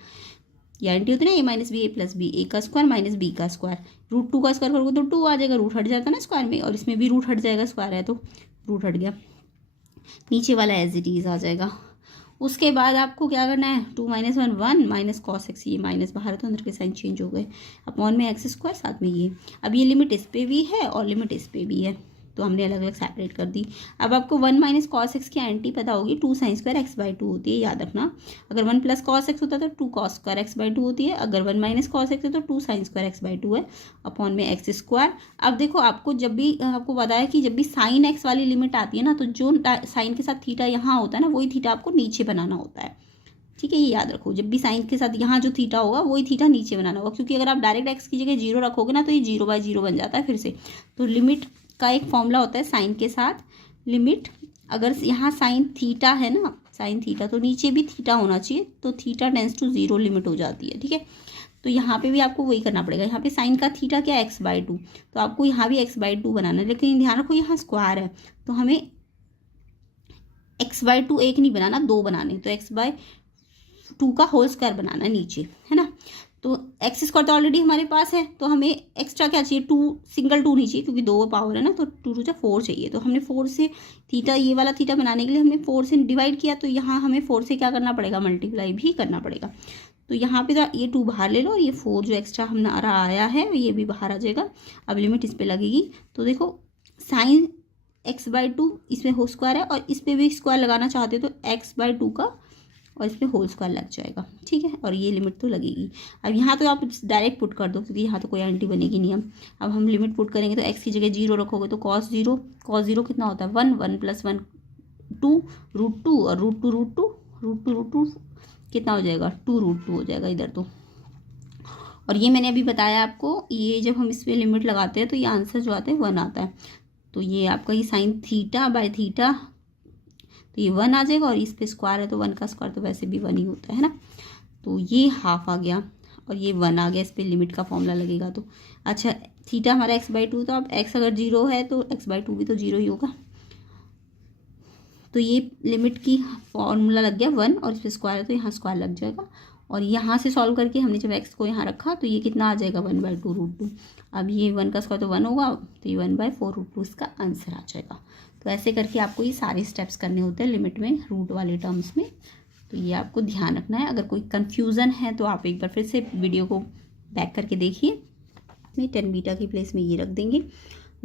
ये आइडेंटिटी होती है ना, a minus b a plus b, a का स्क्वायर माइनस b का स्क्वायर। रूट 2 का स्क्वायर करोगे तो 2 आ जाएगा, रूट हट जाता है ना स्क्वायर में, और इसमें भी रूट हट जाएगा, स्क्वायर है तो रूट हट गया, नीचे वाला एज इट इज आ जाएगा। उसके बाद आपको क्या करना है, 2 - 1 1 माइनस कॉस एक्स, ये माइनस बाहर है तो अंदर के साइन चेंज हो गए, अपॉन में एक्स स्क्वायर साथ में ये। अब ये लिमिट इस पे भी है और लिमिट इस पे भी है, तो हमने अलग अलग सेपरेट कर दी। अब आपको 1 माइनस कॉस एक्स की आइडेंटिटी पता होगी, 2 sin स्क्वायर x/2 होती है, याद रखना। अगर 1 प्लस कॉस एक्स होता है तो 2 cos स्क्वायर x/2 होती है। अगर 1 माइनस कॉस एक्स है तो 2 sin स्क्वायर x/2 है, अपॉन में एक्स स्क्वायर। अब देखो आपको जब भी, आपको पता है कि जब भी साइन एक्स वाली लिमिट आती है ना, तो जो साइन के साथ थीटा यहाँ होता है ना, वही थीटा आपको नीचे बनाना होता है। ठीक है, ये याद रखो, जब भी साइन के साथ यहाँ जो थीटा होगा वही थीटा नीचे बनाना होगा, क्योंकि अगर आप डायरेक्ट एक्स की जगह 0 रखोगे ना तो ये 0/0 बन जाता है फिर से। तो लिमिट का एक फॉर्मूला होता है साइन के साथ, लिमिट अगर यहाँ साइन थीटा है ना, साइन थीटा, तो नीचे भी थीटा होना चाहिए, तो थीटा टेंस टू 0 लिमिट हो जाती है, ठीक है। तो यहाँ पे भी आपको वही करना पड़ेगा। यहाँ पे साइन का थीटा क्या है, x/2, तो आपको यहाँ भी x/2 बनाना है, लेकिन ध्यान रखो यहाँ स्क्वायर है, तो हमें x/2 एक नहीं बनाना, 2 बनाने, तो x/2 का होल स्क्वायर बनाना है नीचे, है ना। तो एक्स स्क्वायर तो ऑलरेडी हमारे पास है, तो हमें एक्स्ट्रा क्या चाहिए, 2, सिंगल 2 नहीं चाहिए क्योंकि 2 पावर है ना, तो 2 2 4 चाहिए। तो हमने 4 से थीटा, ये वाला थीटा बनाने के लिए हमने 4 से डिवाइड किया, तो यहाँ हमें 4 से क्या करना पड़ेगा, मल्टीप्लाई भी करना पड़ेगा। तो यहाँ पे तो ये 2 बाहर ले लो और ये 4 जो एक्स्ट्रा हमारा आया है ये भी बाहर आ जाएगा। अब लिमिट इस पर लगेगी, तो देखो साइन x/2 इसमें होल स्क्वायर है, और इस पर भी स्क्वायर लगाना चाहते हो तो x/2 का और इस पर होल स्क्वायर लग जाएगा, ठीक है। और ये लिमिट तो लगेगी। अब यहाँ तो आप डायरेक्ट पुट कर दो क्योंकि यहाँ तो कोई एंटी बनेगी नहीं। अब हम लिमिट पुट करेंगे, तो x की जगह 0 रखोगे तो cos 0 कितना होता है 1, 1 + 1 2 √2, और √2 कितना हो जाएगा 2 √2 हो जाएगा इधर तो। और ये मैंने अभी बताया आपको, ये जब हम इस पर लिमिट लगाते हैं तो ये आंसर जो आता है 1 आता है। तो ये आपका ये साइन थीटा/थीटा, तो ये 1 आ जाएगा, और इस पे स्क्वायर है तो 1 का स्क्वायर तो वैसे भी 1 ही होता है ना। तो ये हाफ आ गया और ये 1 आ गया, इस पे लिमिट का फॉर्मूला लगेगा। तो अच्छा, थीटा हमारा x/2, तो अब x अगर 0 है तो x/2 भी तो 0 ही होगा। तो ये लिमिट की फॉर्मूला लग गया 1, और इस पर स्क्वायर है तो यहाँ स्क्वायर लग जाएगा। और यहाँ से सॉल्व करके हमने जब x को यहाँ रखा तो ये कितना आ जाएगा 1/2 √2। अब ये 1 का स्क्वायर तो 1 होगा, तो ये 1/4 √2 इसका आंसर आ जाएगा। तो ऐसे करके आपको ये सारे स्टेप्स करने होते हैं लिमिट में, रूट वाले टर्म्स में। तो ये आपको ध्यान रखना है। अगर कोई कन्फ्यूज़न है तो आप एक बार फिर से वीडियो को बैक करके देखिए। में 10 बीटा की प्लेस में ये रख देंगे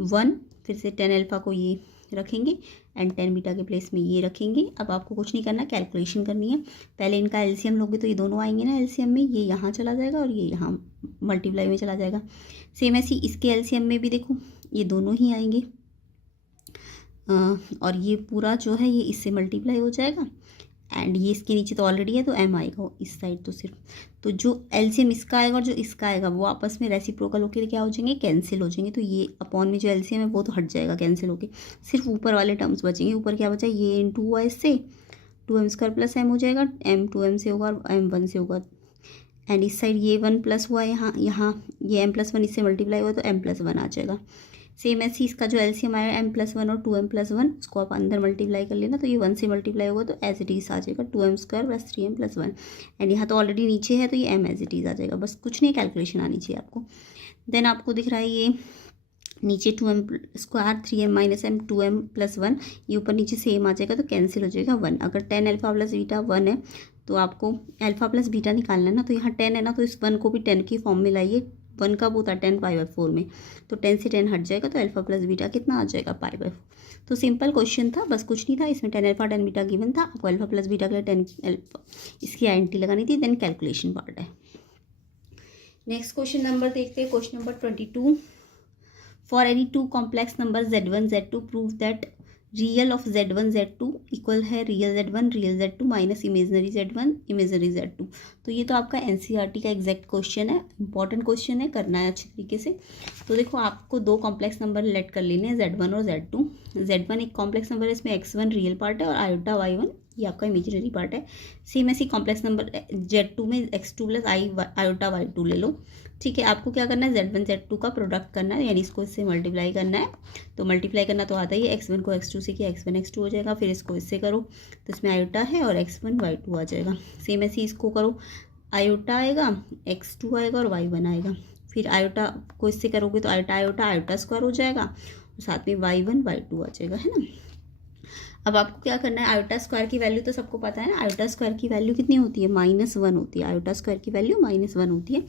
1, फिर से 10 अल्फ़ा को ये रखेंगे एंड 10 बीटा के प्लेस में ये रखेंगे। अब आपको कुछ नहीं करना, कैलकुलेशन करनी है। पहले इनका एलसीएम लोगे तो ये दोनों आएंगे ना एलसीएम में, ये यहाँ चला जाएगा और ये यहाँ मल्टीप्लाई में चला जाएगा। सेम ऐसे इसके एलसीएम में भी देखो ये दोनों ही आएंगे, और ये पूरा जो है ये इससे मल्टीप्लाई हो जाएगा, एंड ये इसके नीचे तो ऑलरेडी है तो m आएगा इस साइड तो सिर्फ। तो जो एलसीएम इसका आएगा और जो इसका आएगा वो आपस में रेसिप्रोकल होकर क्या हो जाएंगे, कैंसिल हो जाएंगे। तो ये अपॉन में जो एलसीएम है वो तो हट जाएगा कैंसिल होके, सिर्फ ऊपर वाले टर्म्स बचेंगे। ऊपर क्या बचा, ये इंटू हुआ इससे 2m² + m हो जाएगा, m 2m से होगा और m 1 से होगा, एंड इस साइड ये 1 प्लस हुआ यहाँ ये m + 1 इससे मल्टीप्लाई हुआ तो m + 1 आ जाएगा। सेम ऐसे इसका जो एलसीएम आया m + 1 और 2m + 1, उसको आप अंदर मल्टीप्लाई कर लेना, तो ये 1 से मल्टीप्लाई होगा तो एज इट इज़ आ जाएगा 2m² + 3m + 1, एंड यहाँ तो ऑलरेडी नीचे है तो ये m एज इट इज़ आ जाएगा। बस कुछ नहीं, कैलकुलेशन आनी चाहिए आपको। देन आपको दिख रहा है ये नीचे 2m² 3m - m 2m + 1, ये ऊपर नीचे सेम आ जाएगा तो कैंसिल हो जाएगा 1। अगर 10 अल्फ़ा + बीटा 1 है तो आपको अल्फ़ा + बीटा निकालना है ना, तो यहाँ 10 है ना, तो इस 1 को भी 10 की फॉर्म में लाइए। 1 का वो था 10π/4 में, तो 10 से 10 हट जाएगा तो अल्फ़ा + बीटा कितना आ जाएगा π/4। तो सिंपल क्वेश्चन था, बस कुछ नहीं था इसमें। 10 अल्फ़ा 10 बीटा गिवन था, आपको अल्फ़ा + बीटा के लिए 10 अल्फ़ा इसकी आइडेंटिटी लगानी थी। देन कैलकुलेशन पार्ट है। नेक्स्ट क्वेश्चन नंबर देखते हैं, question number 22। For any 2 complex number z1 z2 prove that real of z1 z2 equal है real z1 real z2 minus imaginary z1 imaginary z2। तो ये तो आपका एनसीईआरटी का exact question है, इंपॉर्टेंट क्वेश्चन है, करना है अच्छी तरीके से। तो देखो आपको 2 कॉम्प्लेक्स नंबर लेट कर लेने हैं z1 और z2। z1 एक कॉम्प्लेक्स नंबर है, इसमें x1 रियल पार्ट है और आयोटा y1 ये आपका इमेजिनरी पार्ट है। सेम ऐसी कॉम्प्लेक्स नंबर z2 में x2 + आयोटा y2 ले लो, ठीक है। आपको क्या करना है, z1 z2 का प्रोडक्ट करना है, यानी इसको इससे मल्टीप्लाई करना है। तो मल्टीप्लाई करना तो आता ही है, x1 को x2 से किया x1 x2 हो जाएगा, फिर इसको इससे करो तो इसमें आयोटा है और x1 y2 आ जाएगा। सेम ऐसे इसको करो, आयोटा आएगा x2 आएगा और y1 आएगा, फिर आयोटा को इससे करोगे तो आयोटा स्क्वायर हो जाएगा और साथ में y1 y2 आ जाएगा, है ना। अब आपको क्या करना है, आयोटा स्क्वायर की वैल्यू तो सबको पता है ना, आयोटा स्क्वायर की वैल्यू कितनी होती है -1 होती है। आयोटा स्क्वायर की वैल्यू -1 होती है।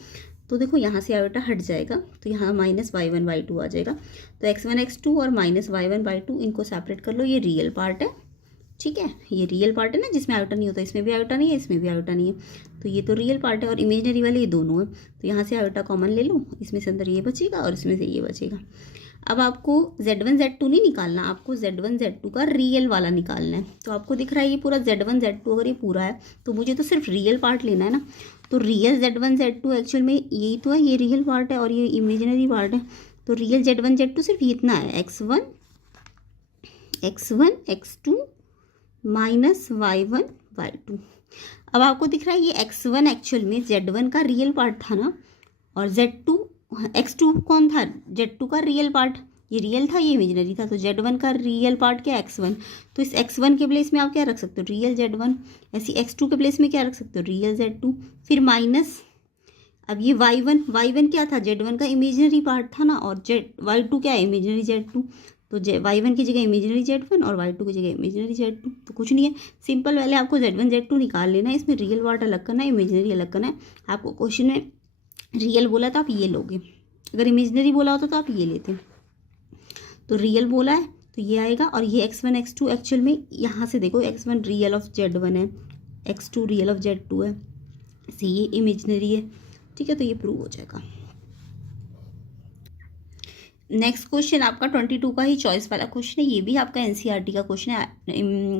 तो देखो यहाँ से आयोटा हट जाएगा तो यहाँ -y1 y2 आ जाएगा। तो x1 x2 और -y1 y2 इनको सेपरेट कर लो, ये रियल पार्ट है, ठीक है। ये रियल पार्ट है ना, जिसमें आयोटा नहीं होता, इसमें भी आयोटा नहीं है, इसमें भी आयोटा नहीं है, तो ये तो रियल पार्ट है। और इमेजिनरी वाले ये दोनों है, तो यहाँ से आयोटा कॉमन ले लो, इसमें से अंदर ये बचेगा और इसमें से ये बचेगा। अब आपको z1 z2 नहीं निकालना, आपको z1 z2 का रियल वाला निकालना है। तो आपको दिख रहा है ये पूरा z1 z2 अगर ये पूरा है तो मुझे तो सिर्फ रियल पार्ट लेना है ना। तो रियल z1 z2 एक्चुअल में यही तो है, ये रियल पार्ट है और ये इमेजिनरी पार्ट है। तो रियल z1 z2 सिर्फ इतना है, x1 x2 minus y1 y2। अब आपको दिख रहा है ये x1 एक्चुअल में z1 का रियल पार्ट था ना, और z2 x2 कौन था, z2 का रियल पार्ट, ये रियल था ये इमेजिनरी था, तो z1 का रियल पार्ट क्या x1, तो इस x1 के प्लेस में आप क्या रख सकते हो, रियल z1, ऐसी x2 के प्लेस में क्या रख सकते हो, रियल z2, फिर माइनस, अब ये y1 क्या था, z1 का इमेजिनरी पार्ट था ना, और y2 क्या है, इमेजिनरी z2, तो y1 की जगह इमेजिनरी z1 और y2 की जगह इमेजिनरी z2, तो कुछ नहीं है, सिंपल पहले आपको z1 z2 निकाल लेना है, इसमें रियल पार्ट अलग करना है, इमेजिनरी अलग करना है। आपको क्वेश्चन में रियल बोला तो आप ये लोगे, अगर इमेजिनरी बोला होता तो आप ये लेते, तो रियल बोला है तो ये आएगा, और ये x1 x2 एक्चुअल में यहाँ से देखो x1 रियल ऑफ z1 है, x2 रियल ऑफ z2 है, इसे ये इमेजिनरी है, ठीक है, तो ये प्रूव हो जाएगा। नेक्स्ट क्वेश्चन आपका 22 का ही चॉइस वाला क्वेश्चन है, ये भी आपका एनसीईआरटी का क्वेश्चन है,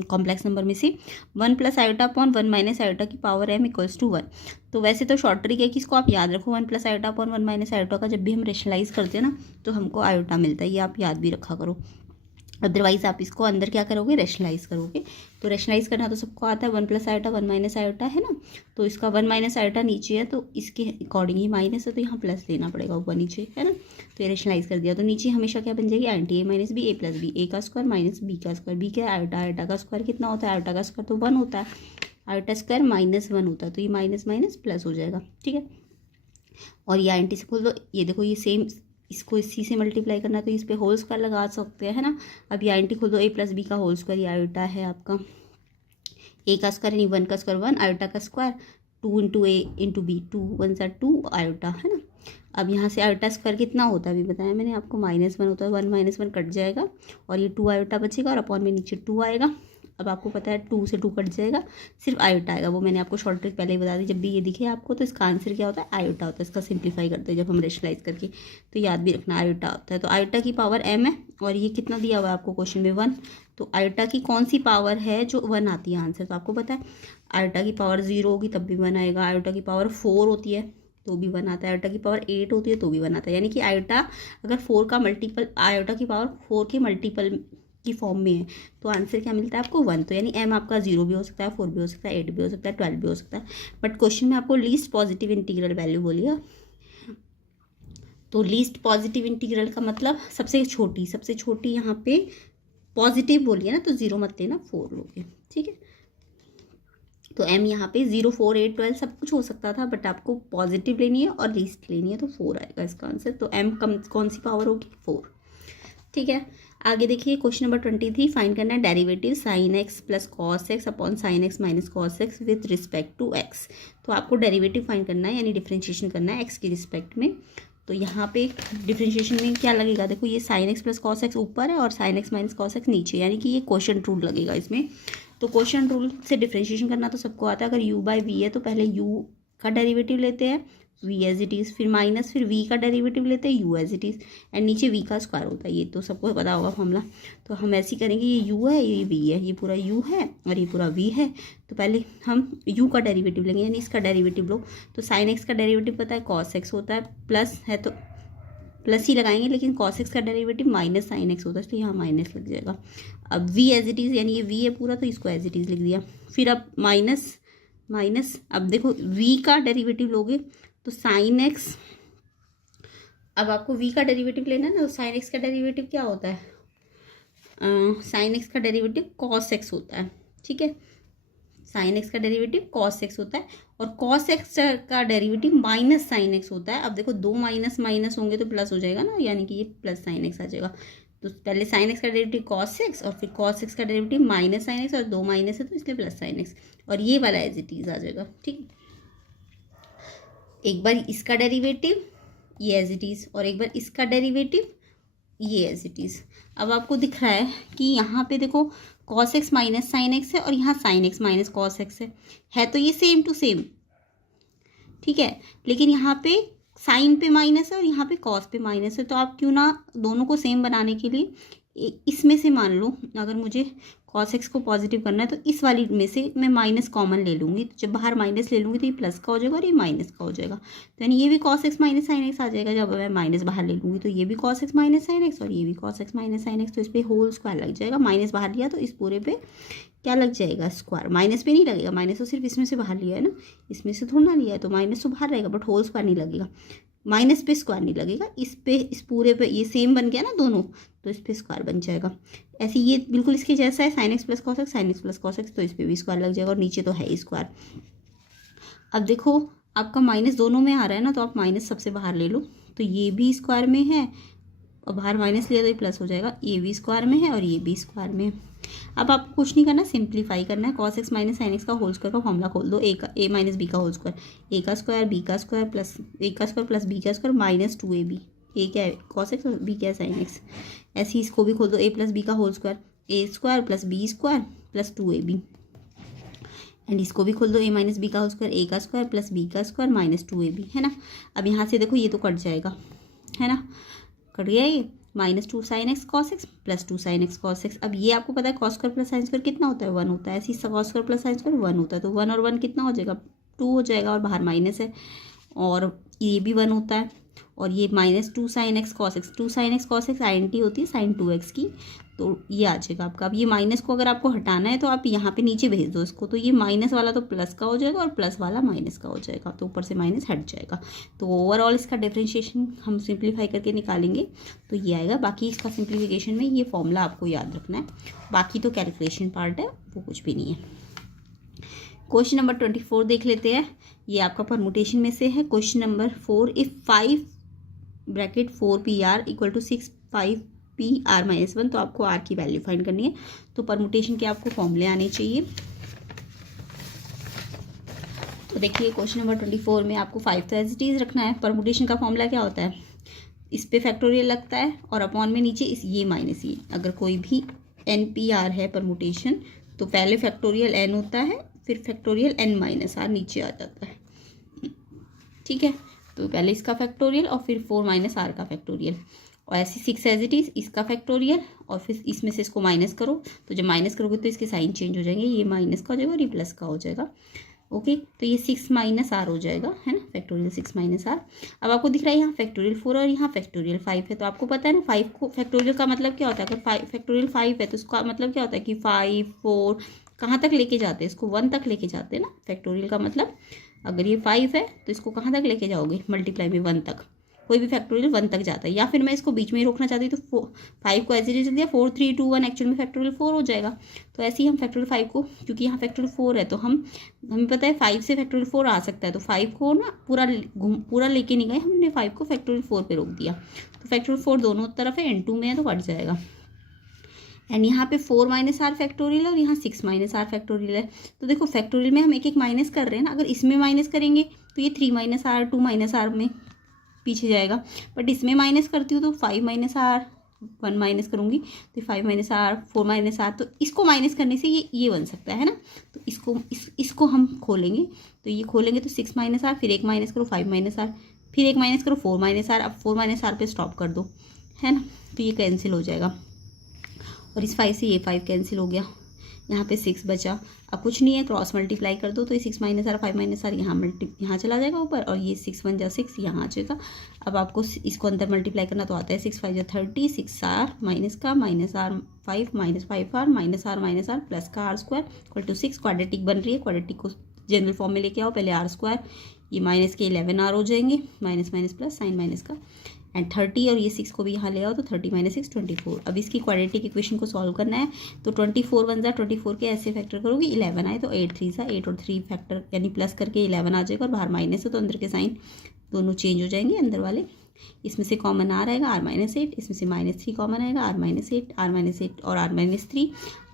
कॉम्प्लेक्स नंबर में से 1 plus iota upon 1 minus iota की पावर m इक्वल्स टू 1। तो वैसे तो शॉर्ट ट्रिक है कि इसको आप याद रखो, 1 plus iota upon 1 minus iota का जब भी हम रेशनलाइज करते हैं ना तो हमको आयोटा मिलता है, ये आप याद भी रखा करो, अदरवाइज आप इसको अंदर क्या करोगे, रेशनलाइज करोगे। तो रेशनलाइज करना तो सबको आता है, 1 प्लस आयोटा 1 माइनस आयोटा है ना, तो इसका 1 माइनस आयोटा नीचे है तो इसके अकॉर्डिंग ही माइनस है, तो यहाँ प्लस लेना पड़ेगा ऊपर नीचे, है ना, तो ये रेशनलाइज कर दिया, तो नीचे हमेशा क्या बन जाएगी, एंटी A minus B, A plus B, A का स्क्वायर माइनस बी का स्क्वायर, बी क्या है आयोटा, आयोटा का स्क्वायर कितना होता है, आयोटा का स्क्वायर तो 1 होता है, आयोटा स्क्वायर -1 होता है, तो ये माइनस माइनस प्लस हो जाएगा, ठीक है। और ये एंटी से खोल दो, ये देखो ये सेम, इसको इसी से मल्टीप्लाई करना है तो इस पर होल स्क्वायर लगा सकते हैं, है ना। अब ये आइडेंटिटी खोल दो, ए प्लस बी का होल स्क्वायर, ये आयोटा है आपका, ए का स्क्वायर यानी 1 का स्क्वायर 1, आयोटा का square 2 into a into B, 2 1 सा 2 आयोटा, है ना। अब यहाँ से आयोटा स्क्वायर कितना होता है अभी बताया मैंने आपको, -1 होता है, 1 -1 कट जाएगा और ये 2 आयोटा बचेगा और अपॉन में नीचे 2 आएगा। अब आपको पता है 2 से 2 कट जाएगा, सिर्फ आयोटा आएगा, वो मैंने आपको शॉर्ट ट्रिक पहले ही बता दी, जब भी ये दिखे आपको तो इसका आंसर क्या होता है, आयोटा होता है, इसका सिंप्लीफाई करते हैं जब हम रेशनलाइज करके, तो याद भी रखना आयोटा होता है। तो आयोटा की पावर m है और ये कितना दिया हुआ है आपको क्वेश्चन में 1, तो आयोटा की कौन सी पावर है जो 1 आती है आंसर, तो आपको पता है आयोटा की पावर 0 होगी तब भी 1 आएगा, आयोटा की पावर 4 होती है तो भी 1 आता है, आयोटा की पावर 8 होती है तो भी 1 आता है, यानी कि आयोटा अगर 4 का मल्टीपल, आयोटा की पावर 4 के मल्टीपल की फॉर्म में है तो आंसर क्या मिलता है आपको 1, तो यानी m आपका 0 भी हो सकता है, 4 भी हो सकता है, 8 भी हो सकता है, 12 भी हो सकता है, बट क्वेश्चन में आपको लीस्ट पॉजिटिव इंटीग्रल वैल्यू बोलिए, तो लीस्ट पॉजिटिव इंटीग्रल का मतलब सबसे छोटी यहाँ पे पॉजिटिव बोलिए ना, तो 0 मत लेना, 4 लोगे, ठीक है। तो m यहाँ पे 0 4 8 12 सब कुछ हो सकता था, बट आपको पॉजिटिव लेनी है और लीस्ट लेनी है, तो 4 आएगा इसका आंसर, तो m कौन सी पावर होगी, 4, ठीक है। आगे देखिए क्वेश्चन नंबर 23, फाइंड करना है derivative sine x plus cos x upon sine x minus cos x with respect to x. तो आपको डेरिवेटिव फाइंड करना है यानी डिफरेंशिएशन करना है एक्स की रिस्पेक्ट में। तो यहाँ पे डिफरेंशिएशन में क्या लगेगा, देखो ये sign x plus cos x ऊपर है और sign x minus cos x नीचे, यानी कि ये क्वोशिएंट रूल लगेगा इसमें। तो क्वोशिएंट रूल से डिफरेंशिएशन करना तो सबको आता है, अगर u बाई वी है तो पहले u का डेरिवेटिव लेते हैं v एज इट इज़, फिर माइनस, फिर v का डेरिवेटिव लेते हैं u as it is, and नीचे v का स्क्वायर होता है, ये तो सबको पता होगा फॉर्मूला। तो हम ऐसे ही करेंगे, ये u है ये v है, ये पूरा u है और ये पूरा v है, तो पहले हम u का डेरिवेटिव लेंगे यानी इसका डेरिवेटिव लो। तो साइन एक्स का डेरिवेटिव पता है कॉस एक्स होता है, प्लस है तो प्लस ही लगाएंगे, लेकिन कॉस एक्स का डेरिवेटिव माइनस साइन एक्स होता है, तो यहाँ माइनस लग जाएगा। अब v एज इट इज़ यानी ये v है पूरा, तो इसको एज इट इज़ लिख दिया, फिर अब माइनस, अब देखो v का डेरिवेटिव लोगे तो साइन एक्स, अब आपको v का डेरिवेटिव लेना है ना, तो साइन एक्स का डेरिवेटिव क्या होता है, साइन एक्स का डेरिवेटिव कॉस एक्स होता है, ठीक है, साइन एक्स का डेरिवेटिव कॉस एक्स होता है और कॉस एक्स का डेरिवेटिव माइनस साइन एक्स होता है। अब देखो दो माइनस माइनस होंगे तो प्लस हो जाएगा ना, यानी कि ये प्लस साइन एक्स आ जाएगा। तो पहले साइन एक्स का डेरिवेटिव कॉस एक्स और फिर कॉस एक्स का डेरिवेटिव माइनस साइन एक्स, और दो माइनस है तो इसलिए प्लस साइन एक्स, और ये वाला एज इट इज आ जाएगा, ठीक। एक बार इसका डेरिवेटिव ये एज इट इज़ और एक बार इसका डेरिवेटिव ये एज इट इज़। अब आपको दिख रहा है कि यहाँ पे देखो cos x minus sine x है और यहाँ sign x minus cos x है तो ये सेम टू सेम, ठीक है, लेकिन यहाँ पे साइन पे माइनस है और यहाँ पे कॉस पे माइनस है, तो आप क्यों ना दोनों को सेम बनाने के लिए इसमें से मान लो अगर मुझे cos x को पॉजिटिव करना है तो इस वाली में से मैं माइनस कॉमन ले लूँगी, तो जब बाहर माइनस ले लूँगी तो ये प्लस का हो जाएगा और ये माइनस का हो जाएगा। तो यानी ये भी cos x minus sine X आ जाएगा। जब मैं माइनस बाहर ले लूँगी तो ये भी cos x minus sine x और ये भी cos x minus sine x. तो इस पर होल स्क्वायर लग जाएगा। माइनस बाहर लिया तो इस पूरे पे क्या लग जाएगा, स्क्वायर। माइनस पे नहीं लगेगा, माइनस तो सिर्फ इसमें से बाहर लिया है ना, इसमें से थोड़ा ना लिया है, तो माइनस तो बाहर रहेगा बट होल स्क्वायर नहीं लगेगा। माइनस पे स्क्वायर नहीं लगेगा, इस पे इस पूरे पे ये सेम बन गया ना दोनों, तो इस पे स्क्वायर बन जाएगा। ऐसे ये बिल्कुल इसके जैसा है, sign x plus cos x, sign x plus cos x, तो इस पे भी स्क्वायर लग जाएगा और नीचे तो है ही स्क्वायर। अब देखो आपका माइनस दोनों में आ रहा है ना, तो आप माइनस सबसे बाहर ले लो, तो ये भी स्क्वायर में है और बाहर माइनस लिया तो ये प्लस हो जाएगा। ये भी स्क्वायर में है और ये भी स्क्वायर में है। अब आपको कुछ नहीं करना, सिंप्लीफाई करना है। cos x minus sine x का होल स्क्वायर का फॉर्मूला खोल दो, ए माइनस बी का होल स्क्वायर, ए का स्क्वायर बी का स्क्वायर प्लस ए का स्क्वायर प्लस बी का स्क्वायर माइनस 2ab। ए क्या है cos x और बी क्या है साइन एक्स। ऐसे ही इसको भी खोल दो, ए प्लस बी का whole square, a square plus b square plus 2ab। And इसको भी खोल दो, ए माइनस बी का होल स्क्वायर, ए का स्क्वायर प्लस बी का स्क्वायर माइनस 2ab, है ना। अब यहाँ से देखो ये तो कट जाएगा, है ना, कट गया ये। Minus 2 sine x cos X plus 2 sine x cos X. अब ये आपको पता है cos square plus sine square कितना होता है, 1 होता है। ऐसे ही cos square plus sine square 1 होता है, तो 1 और 1 कितना हो जाएगा, 2 हो जाएगा और बाहर माइनस है और ये भी 1 होता है। और ये minus 2 sine x cos x, 2 sine x cos x आई होती है साइन 2x की, तो ये आ जाएगा आपका। अब ये माइनस को अगर आपको हटाना है तो आप यहाँ पे नीचे भेज दो इसको, तो ये माइनस वाला तो प्लस का हो जाएगा और प्लस वाला माइनस का हो जाएगा, तो ऊपर से माइनस हट जाएगा। तो ओवरऑल इसका डिफरेंशिएशन हम सिंप्लीफाई करके निकालेंगे तो ये आएगा। बाकी इसका सिंप्लीफिकेशन में ये फॉर्मूला आपको याद रखना है, बाकी तो कैलकुलेशन पार्ट है, वो कुछ भी नहीं है। क्वेश्चन नंबर 24 देख लेते हैं। ये आपका परमुटेशन में से है। Question number 4, if 5 bracket 4PR equal to 6 5PR माइनस 1, तो आपको R की वैल्यू फाइंड करनी है। तो परमुटेशन के आपको फॉर्मूले आने चाहिए। तो देखिए क्वेश्चन नंबर 24 में आपको 5 तो एज इट इज रखना है। परमुटेशन का फॉर्मूला क्या होता है, इस पे फैक्टोरियल लगता है और अपॉन में नीचे इस ये माइनस ये। अगर कोई भी NPR है परमुटेशन तो पहले फैक्टोरियल n होता है, फिर फैक्टोरियल n माइनस r नीचे आ जाता है, ठीक है। तो पहले इसका फैक्टोरियल और फिर 4 माइनस r का फैक्टोरियल, और ऐसे 6 एज इट इज इसका फैक्टोरियल और फिर इसमें से इसको माइनस करो। तो जब माइनस करोगे तो इसके साइन चेंज हो जाएंगे, ये माइनस का हो जाएगा और ये प्लस का हो जाएगा। ओके, तो ये 6 माइनस r हो जाएगा, है ना, फैक्टोरियल 6 माइनस r। अब आपको दिख रहा है यहाँ फैक्टोरियल 4 और यहाँ फैक्टोरियल 5 है, तो आपको पता है ना 5 को फैक्टोरियल का मतलब क्या होता है। अगर फैक्टोरियल 5 है तो उसका मतलब क्या होता है कि 5 4 कहाँ तक लेके जाते हैं, इसको 1 तक लेके जाते हैं ना। फैक्टोरियल का मतलब अगर ये 5 है तो इसको कहाँ तक लेके जाओगे, मल्टीप्लाई में 1 तक। कोई भी फैक्टोरियल 1 तक जाता है, या फिर मैं इसको बीच में ही रोकना चाहती हूँ तो 5 को ऐसे दिया 4 3 2 1, एक्चुअल में फैक्टोरियल 4 हो जाएगा। तो ऐसे ही हम फैक्टोरियल 5 को, क्योंकि यहाँ फैक्टोरियल 4 है तो हमें पता है 5 से फैक्टोरियल 4 आ सकता है, तो 5 को ना पूरा लेके नहीं गए, हमने 5 को फैक्टोरियल 4 पे रोक दिया। तो फैक्टोरियल 4 दोनों तरफ है, N2 में है तो कट जाएगा। एंड यहाँ पे 4 माइनस r फैक्टोरियल और यहाँ 6 माइनस r फैक्टोरियल है। तो देखो फैक्टोरियल में हम एक एक माइनस कर रहे हैं ना, अगर इसमें माइनस करेंगे तो ये 3 माइनस r 2 माइनस r में पीछे जाएगा, बट इसमें माइनस करती हूँ तो 5 माइनस r 1 माइनस करूँगी तो 5 माइनस r 4 माइनस r, तो इसको माइनस करने से ये बन सकता है ना। तो इसको हम खोलेंगे, तो ये खोलेंगे तो 6 माइनस r, फिर एक माइनस करो 5 माइनस r, फिर एक माइनस करो 4 माइनस r। अब 4 माइनस r पे स्टॉप कर दो, है ना, तो ये कैंसिल हो जाएगा और इस 5 से ये 5 कैंसिल हो गया, यहाँ पे 6 बचा। अब कुछ नहीं है, क्रॉस मल्टीप्लाई कर दो तो ये 6 माइनस r 5 माइनस r यहाँ चला जाएगा ऊपर, और ये 6 1 जा 6 यहाँ आ जाएगा। अब आपको इसको अंदर मल्टीप्लाई करना तो आता है, 6 5 जा 30, 6r माइनस का minus r 5 minus 5r minus r plus का r square equal to 6। Quadratic बन रही है, क्वाड्रेटिक को जनरल फॉर्म में लेके आओ, पहले r स्क्वायर, ये माइनस के 11r हो जाएंगे, minus minus plus sign minus का, एंड 30 और ये 6 को भी यहाँ ले आओ तो 30 माइनस 6 24। अब इसकी क्वाड्रेटिक इक्वेशन को सॉल्व करना है, तो 24 1 जा 24 के ऐसे फैक्टर करोगे 11 आए तो 8 3 जा 8 और 3 फैक्टर यानी प्लस करके 11 आ जाएगा, और बाहर माइनस है तो अंदर के साइन दोनों चेंज हो जाएंगे अंदर वाले। इसमें से कॉमन r आएगा r माइनस 8, इसमें से माइनस 3 कॉमन आएगा r माइनस 8 और r माइनस 3।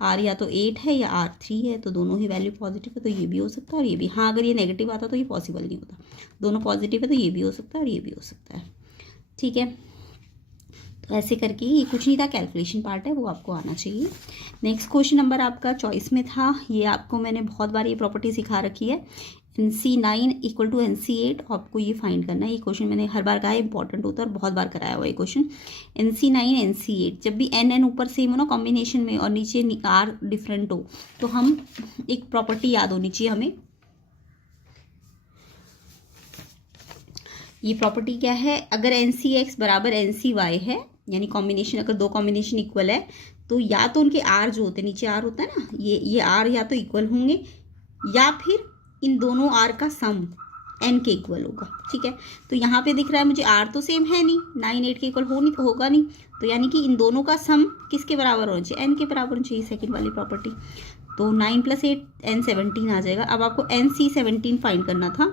r या तो 8 है या r 3 है, तो दोनों ही वैल्यू पॉजिटिव है, तो ये भी हो सकता है और ये भी। हाँ, अगर ये नेगेटिव आता तो ये पॉसिबल नहीं होता, दोनों पॉजिटिव है तो ये भी हो सकता है और ये भी हो सकता है, ठीक है। तो ऐसे करके ये कुछ नहीं था, कैलकुलेशन पार्ट है वो आपको आना चाहिए। नेक्स्ट क्वेश्चन नंबर आपका चॉइस में था, ये आपको मैंने बहुत बार ये प्रॉपर्टी सिखा रखी है। NC9 इक्वल टू NC8, आपको ये फाइंड करना है। ये क्वेश्चन मैंने हर बार कहा है इंपॉर्टेंट होता है और बहुत बार कराया हुआ है क्वेश्चन। NC9 NC8 जब भी n ऊपर सेम हो ना कॉम्बिनेशन में और नीचे r डिफरेंट हो, तो हम एक प्रॉपर्टी याद होनी चाहिए हमें। ये प्रॉपर्टी क्या है, अगर NCX बराबर NCY है, यानी कॉम्बिनेशन अगर दो कॉम्बिनेशन इक्वल है, तो या तो उनके r जो होते हैं, नीचे r होता है ना, ये r या तो इक्वल होंगे या फिर इन दोनों r का सम n के इक्वल होगा। ठीक है, तो यहाँ पे दिख रहा है मुझे r तो सेम है नहीं, 9 8 के इक्वल होगा नहीं, तो यानी कि इन दोनों का सम किसके बराबर होना चाहिए, n के बराबर होना चाहिए, सेकंड वाली प्रॉपर्टी। तो 9 + 8 n 17 आ जाएगा। अब आपको NC17 फाइंड करना था,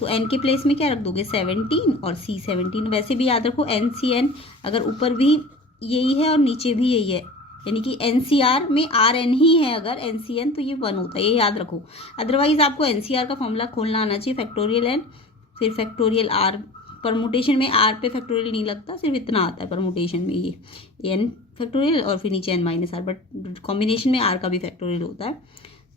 तो n के प्लेस में क्या रख दोगे 17 और C17। वैसे भी याद रखो NCN अगर ऊपर भी यही है और नीचे भी यही है, यानी कि NCR में RN ही है, अगर NCN तो ये 1 होता है, ये याद रखो। अदरवाइज आपको NCR का फॉर्मूला खोलना आना चाहिए, फैक्टोरियल n फिर फैक्टोरियल r। परमुटेशन में r पे फैक्टोरियल नहीं लगता, सिर्फ इतना आता है परमुटेशन में, ये n फैक्टोरियल और फिर नीचे n - r, बट कॉम्बिनेशन में r का भी फैक्टोरियल होता है।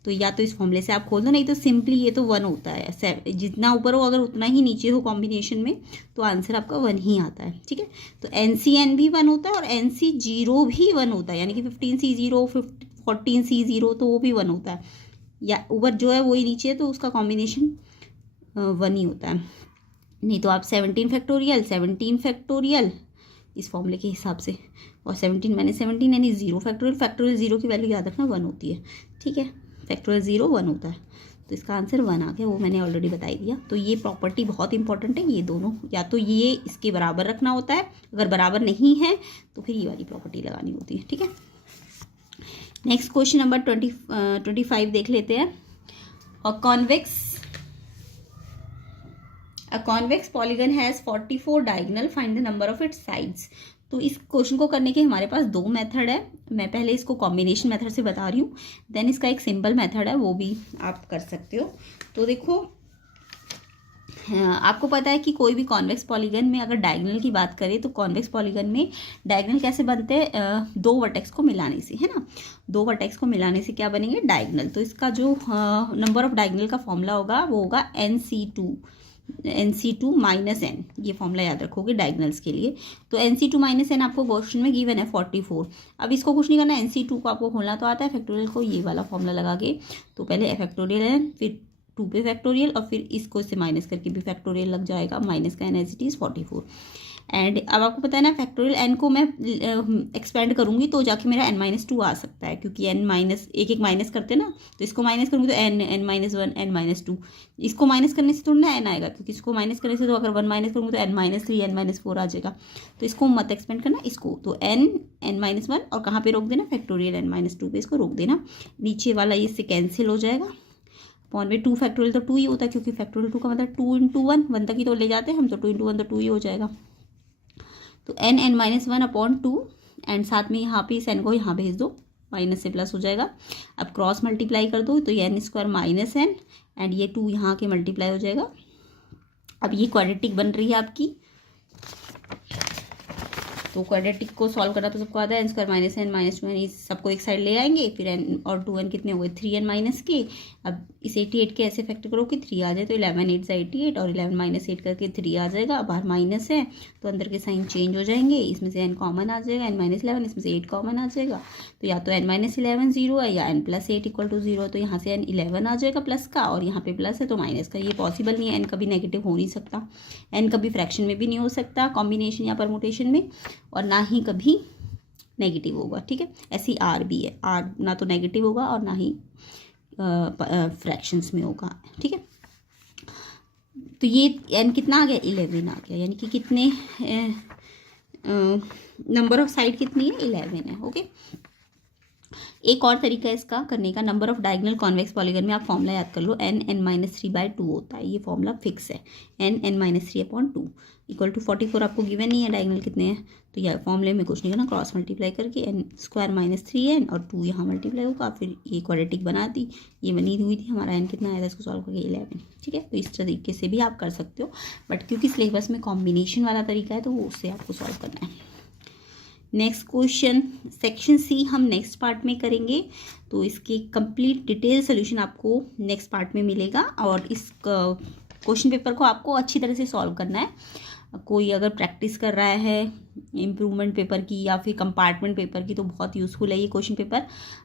तो या तो इस फॉर्मूले से आप खोल दो, नहीं तो सिंपली ये तो 1 होता है। जितना ऊपर हो अगर उतना ही नीचे हो कॉम्बिनेशन में, तो आंसर आपका 1 ही आता है। ठीक है, तो NCN भी 1 होता है और NC0 भी 1 होता है, यानी कि 15C0 14C0 तो वो भी 1 होता है, या ऊपर जो है वही नीचे है, तो उसका कॉम्बिनेशन 1 ही होता है। नहीं तो आप 17 फैक्टोरियल इस फॉर्मूले के हिसाब से, और 17 - 17 यानी 0 फैक्टोरियल 0 की वैल्यू याद रखना 1 होती है। ठीक है, फैक्टोरियल 0 1 होता है, तो इसका आंसर 1 आ गया, वो मैंने ऑलरेडी बता दिया। तो ये प्रॉपर्टी बहुत इंपॉर्टेंट है, ये दोनों या तो ये इसके बराबर रखना होता है, अगर बराबर नहीं है तो फिर ये वाली प्रॉपर्टी लगानी होती है। ठीक है, नेक्स्ट क्वेश्चन नंबर 25 देख लेते हैं। A convex polygon has 44 diagonal, find the number of its sides। तो इस क्वेश्चन को करने के हमारे पास 2 मेथड है। मैं पहले इसको कॉम्बिनेशन मेथड से बता रही हूँ, देन इसका एक सिंपल मेथड है, वो भी आप कर सकते हो। तो देखो, आपको पता है कि कोई भी कॉन्वेक्स पॉलीगन में अगर डायगोनल की बात करें, तो कॉन्वेक्स पॉलीगन में डायगोनल कैसे बनते हैं, 2 वर्टेक्स को मिलाने से, है ना। 2 वर्टेक्स को मिलाने से क्या बनेंगे, डायगोनल। तो इसका जो नंबर ऑफ डायगोनल का फॉर्मूला होगा वो होगा NC2 -n। ये फॉर्मूला याद रखोगे डायगोनल्स के लिए। तो NC2 - n आपको क्वेश्चन में गिवन है 44। अब इसको कुछ नहीं करना, NC2 को आपको खोलना तो आता है, फैक्टोरियल को ये वाला फॉर्मूला लगा के, तो पहले फैक्टोरियल n फिर 2 पे फैक्टोरियल और फिर इसको इससे माइनस करके भी फैक्टोरियल लग जाएगा, माइनस का n as it is 44। And अब आपको पता है ना, फैक्टोरियल n को मैं एक्सपेंड करूँगी तो जाके मेरा n-2 आ सकता है, क्योंकि एक माइनस करते हैं ना, तो इसको माइनस करूँगी तो n-1 n-2। इसको माइनस करने से थोड़ा ना n आएगा, क्योंकि इसको माइनस करने से तो अगर 1 माइनस करूँगी तो n-3 n-4 आ जाएगा। तो इसको मत एक्सपेंड करना, इसको तो n-1 और कहाँ पे रोक देना, फैक्टोरियल n-2 पे इसको रोक देना। नीचे वाला ये इससे कैंसिल हो जाएगा, अपॉन में 2 फैक्टोरियल तो 2 ही होता है, क्योंकि फैक्टोरियल 2 का मतलब 2 × 1 1 तक ही तो ले जाते हैं हम, तो 2 × 1 तो 2 ही हो जाएगा। तो n-1 अपॉन 2, एंड साथ में यहाँ पे इस n को यहाँ भेज दो, माइनस से प्लस हो जाएगा। अब क्रॉस मल्टीप्लाई कर दो, तो ये n² - n एंड ये 2 यहाँ के मल्टीप्लाई हो जाएगा। अब ये क्वाड्रेटिक बन रही है आपकी, तो क्वाड्रेटिक को सॉल्व करना तो सबको आता है, n² - n - 2n इस सबको एक साइड ले आएंगे, फिर n और 2n कितने हो गए 3n माइनस के। अब इस 88 के ऐसे फैक्टर करो कि 3 आ जाए, तो 11 8 88 और 11 - 8 करके 3 आ जाएगा। बाहर माइनस है तो अंदर के साइन चेंज हो जाएंगे, इसमें से n कॉमन आ जाएगा, n - 11 इसमें से 8 कॉमन आ जाएगा। तो या तो n - 11 0 है, या n + 8 = 0, तो यहाँ से n 11 आ जाएगा प्लस का, और यहाँ पे प्लस है तो माइनस का। ये पॉसिबल नहीं है, n कभी नेगेटिव हो नहीं सकता, n कभी फ्रैक्शन में भी नहीं हो सकता कॉम्बिनेशन या परमुटेशन में, और ना ही कभी नेगेटिव होगा। ठीक है, ऐसी r भी है, r ना तो नेगेटिव होगा और ना ही फ्रैक्शंस में होगा। ठीक है, तो ये n कितना आ गया 11 आ गया, यानी कि कितने नंबर ऑफ साइड कितनी है 11 है। ओके, एक और तरीका है इसका करने का, number of diagonal convex polygon में आप फॉर्मूला याद कर लो, n-3/2 होता है, ये फॉर्मूला फिक्स है, n-3/2 इक्वल टू 44 आपको गिवन नहीं है डायगोनल कितने हैं, तो यह फॉर्मूले में कुछ नहीं करना, क्रॉस मल्टीप्लाई करके n² - 3n और 2 यहाँ मल्टीप्लाई होगा, फिर ये क्वाड्रेटिक बना दी, ये बनी हुई थी, हमारा n कितना आया था इसको सॉल्व करके 11। ठीक है, तो इस तरीके से भी आप कर सकते हो, बट क्योंकि सिलेबस में कॉम्बिनेशन वाला तरीका है तो वो उससे आपको सॉल्व करना है। नेक्स्ट क्वेश्चन सेक्शन सी हम नेक्स्ट पार्ट में करेंगे, तो इसके कंप्लीट डिटेल सोल्यूशन आपको नेक्स्ट पार्ट में मिलेगा। और इस क्वेश्चन पेपर को आपको अच्छी तरह से सॉल्व करना है। कोई अगर प्रैक्टिस कर रहा है इम्प्रूवमेंट पेपर की या फिर कंपार्टमेंट पेपर की तो बहुत यूज़फुल है ये क्वेश्चन पेपर।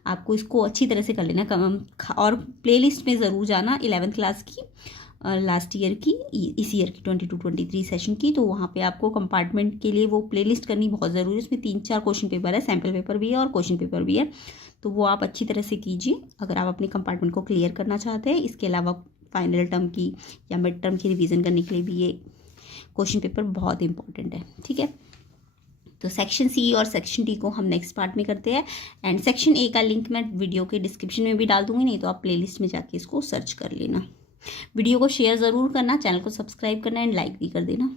आपको इसको अच्छी तरह से कर लेना और प्लेलिस्ट में ज़रूर जाना 11th क्लास की लास्ट ईयर की, इस ईयर की 22-23 सेशन की। तो वहाँ पे आपको कंपार्टमेंट के लिए वो प्लेलिस्ट करनी बहुत ज़रूरी है। उसमें 3-4 क्वेश्चन पेपर है, सैम्पल पेपर भी है और क्वेश्चन पेपर भी है, तो वो आप अच्छी तरह से कीजिए अगर आप अपने कंपार्टमेंट को क्लियर करना चाहते हैं। इसके अलावा फाइनल टर्म की या मिड टर्म की रिवीजन करने के लिए भी ये क्वेश्चन पेपर बहुत इंपॉर्टेंट है, ठीक है। तो सेक्शन सी और सेक्शन डी को हम नेक्स्ट पार्ट में करते हैं। एंड सेक्शन ए का लिंक मैं वीडियो के डिस्क्रिप्शन में भी डाल दूंगी, नहीं तो आप प्लेलिस्ट में जाके इसको सर्च कर लेना। वीडियो को शेयर ज़रूर करना, चैनल को सब्सक्राइब करना एंड लाइक भी कर देना।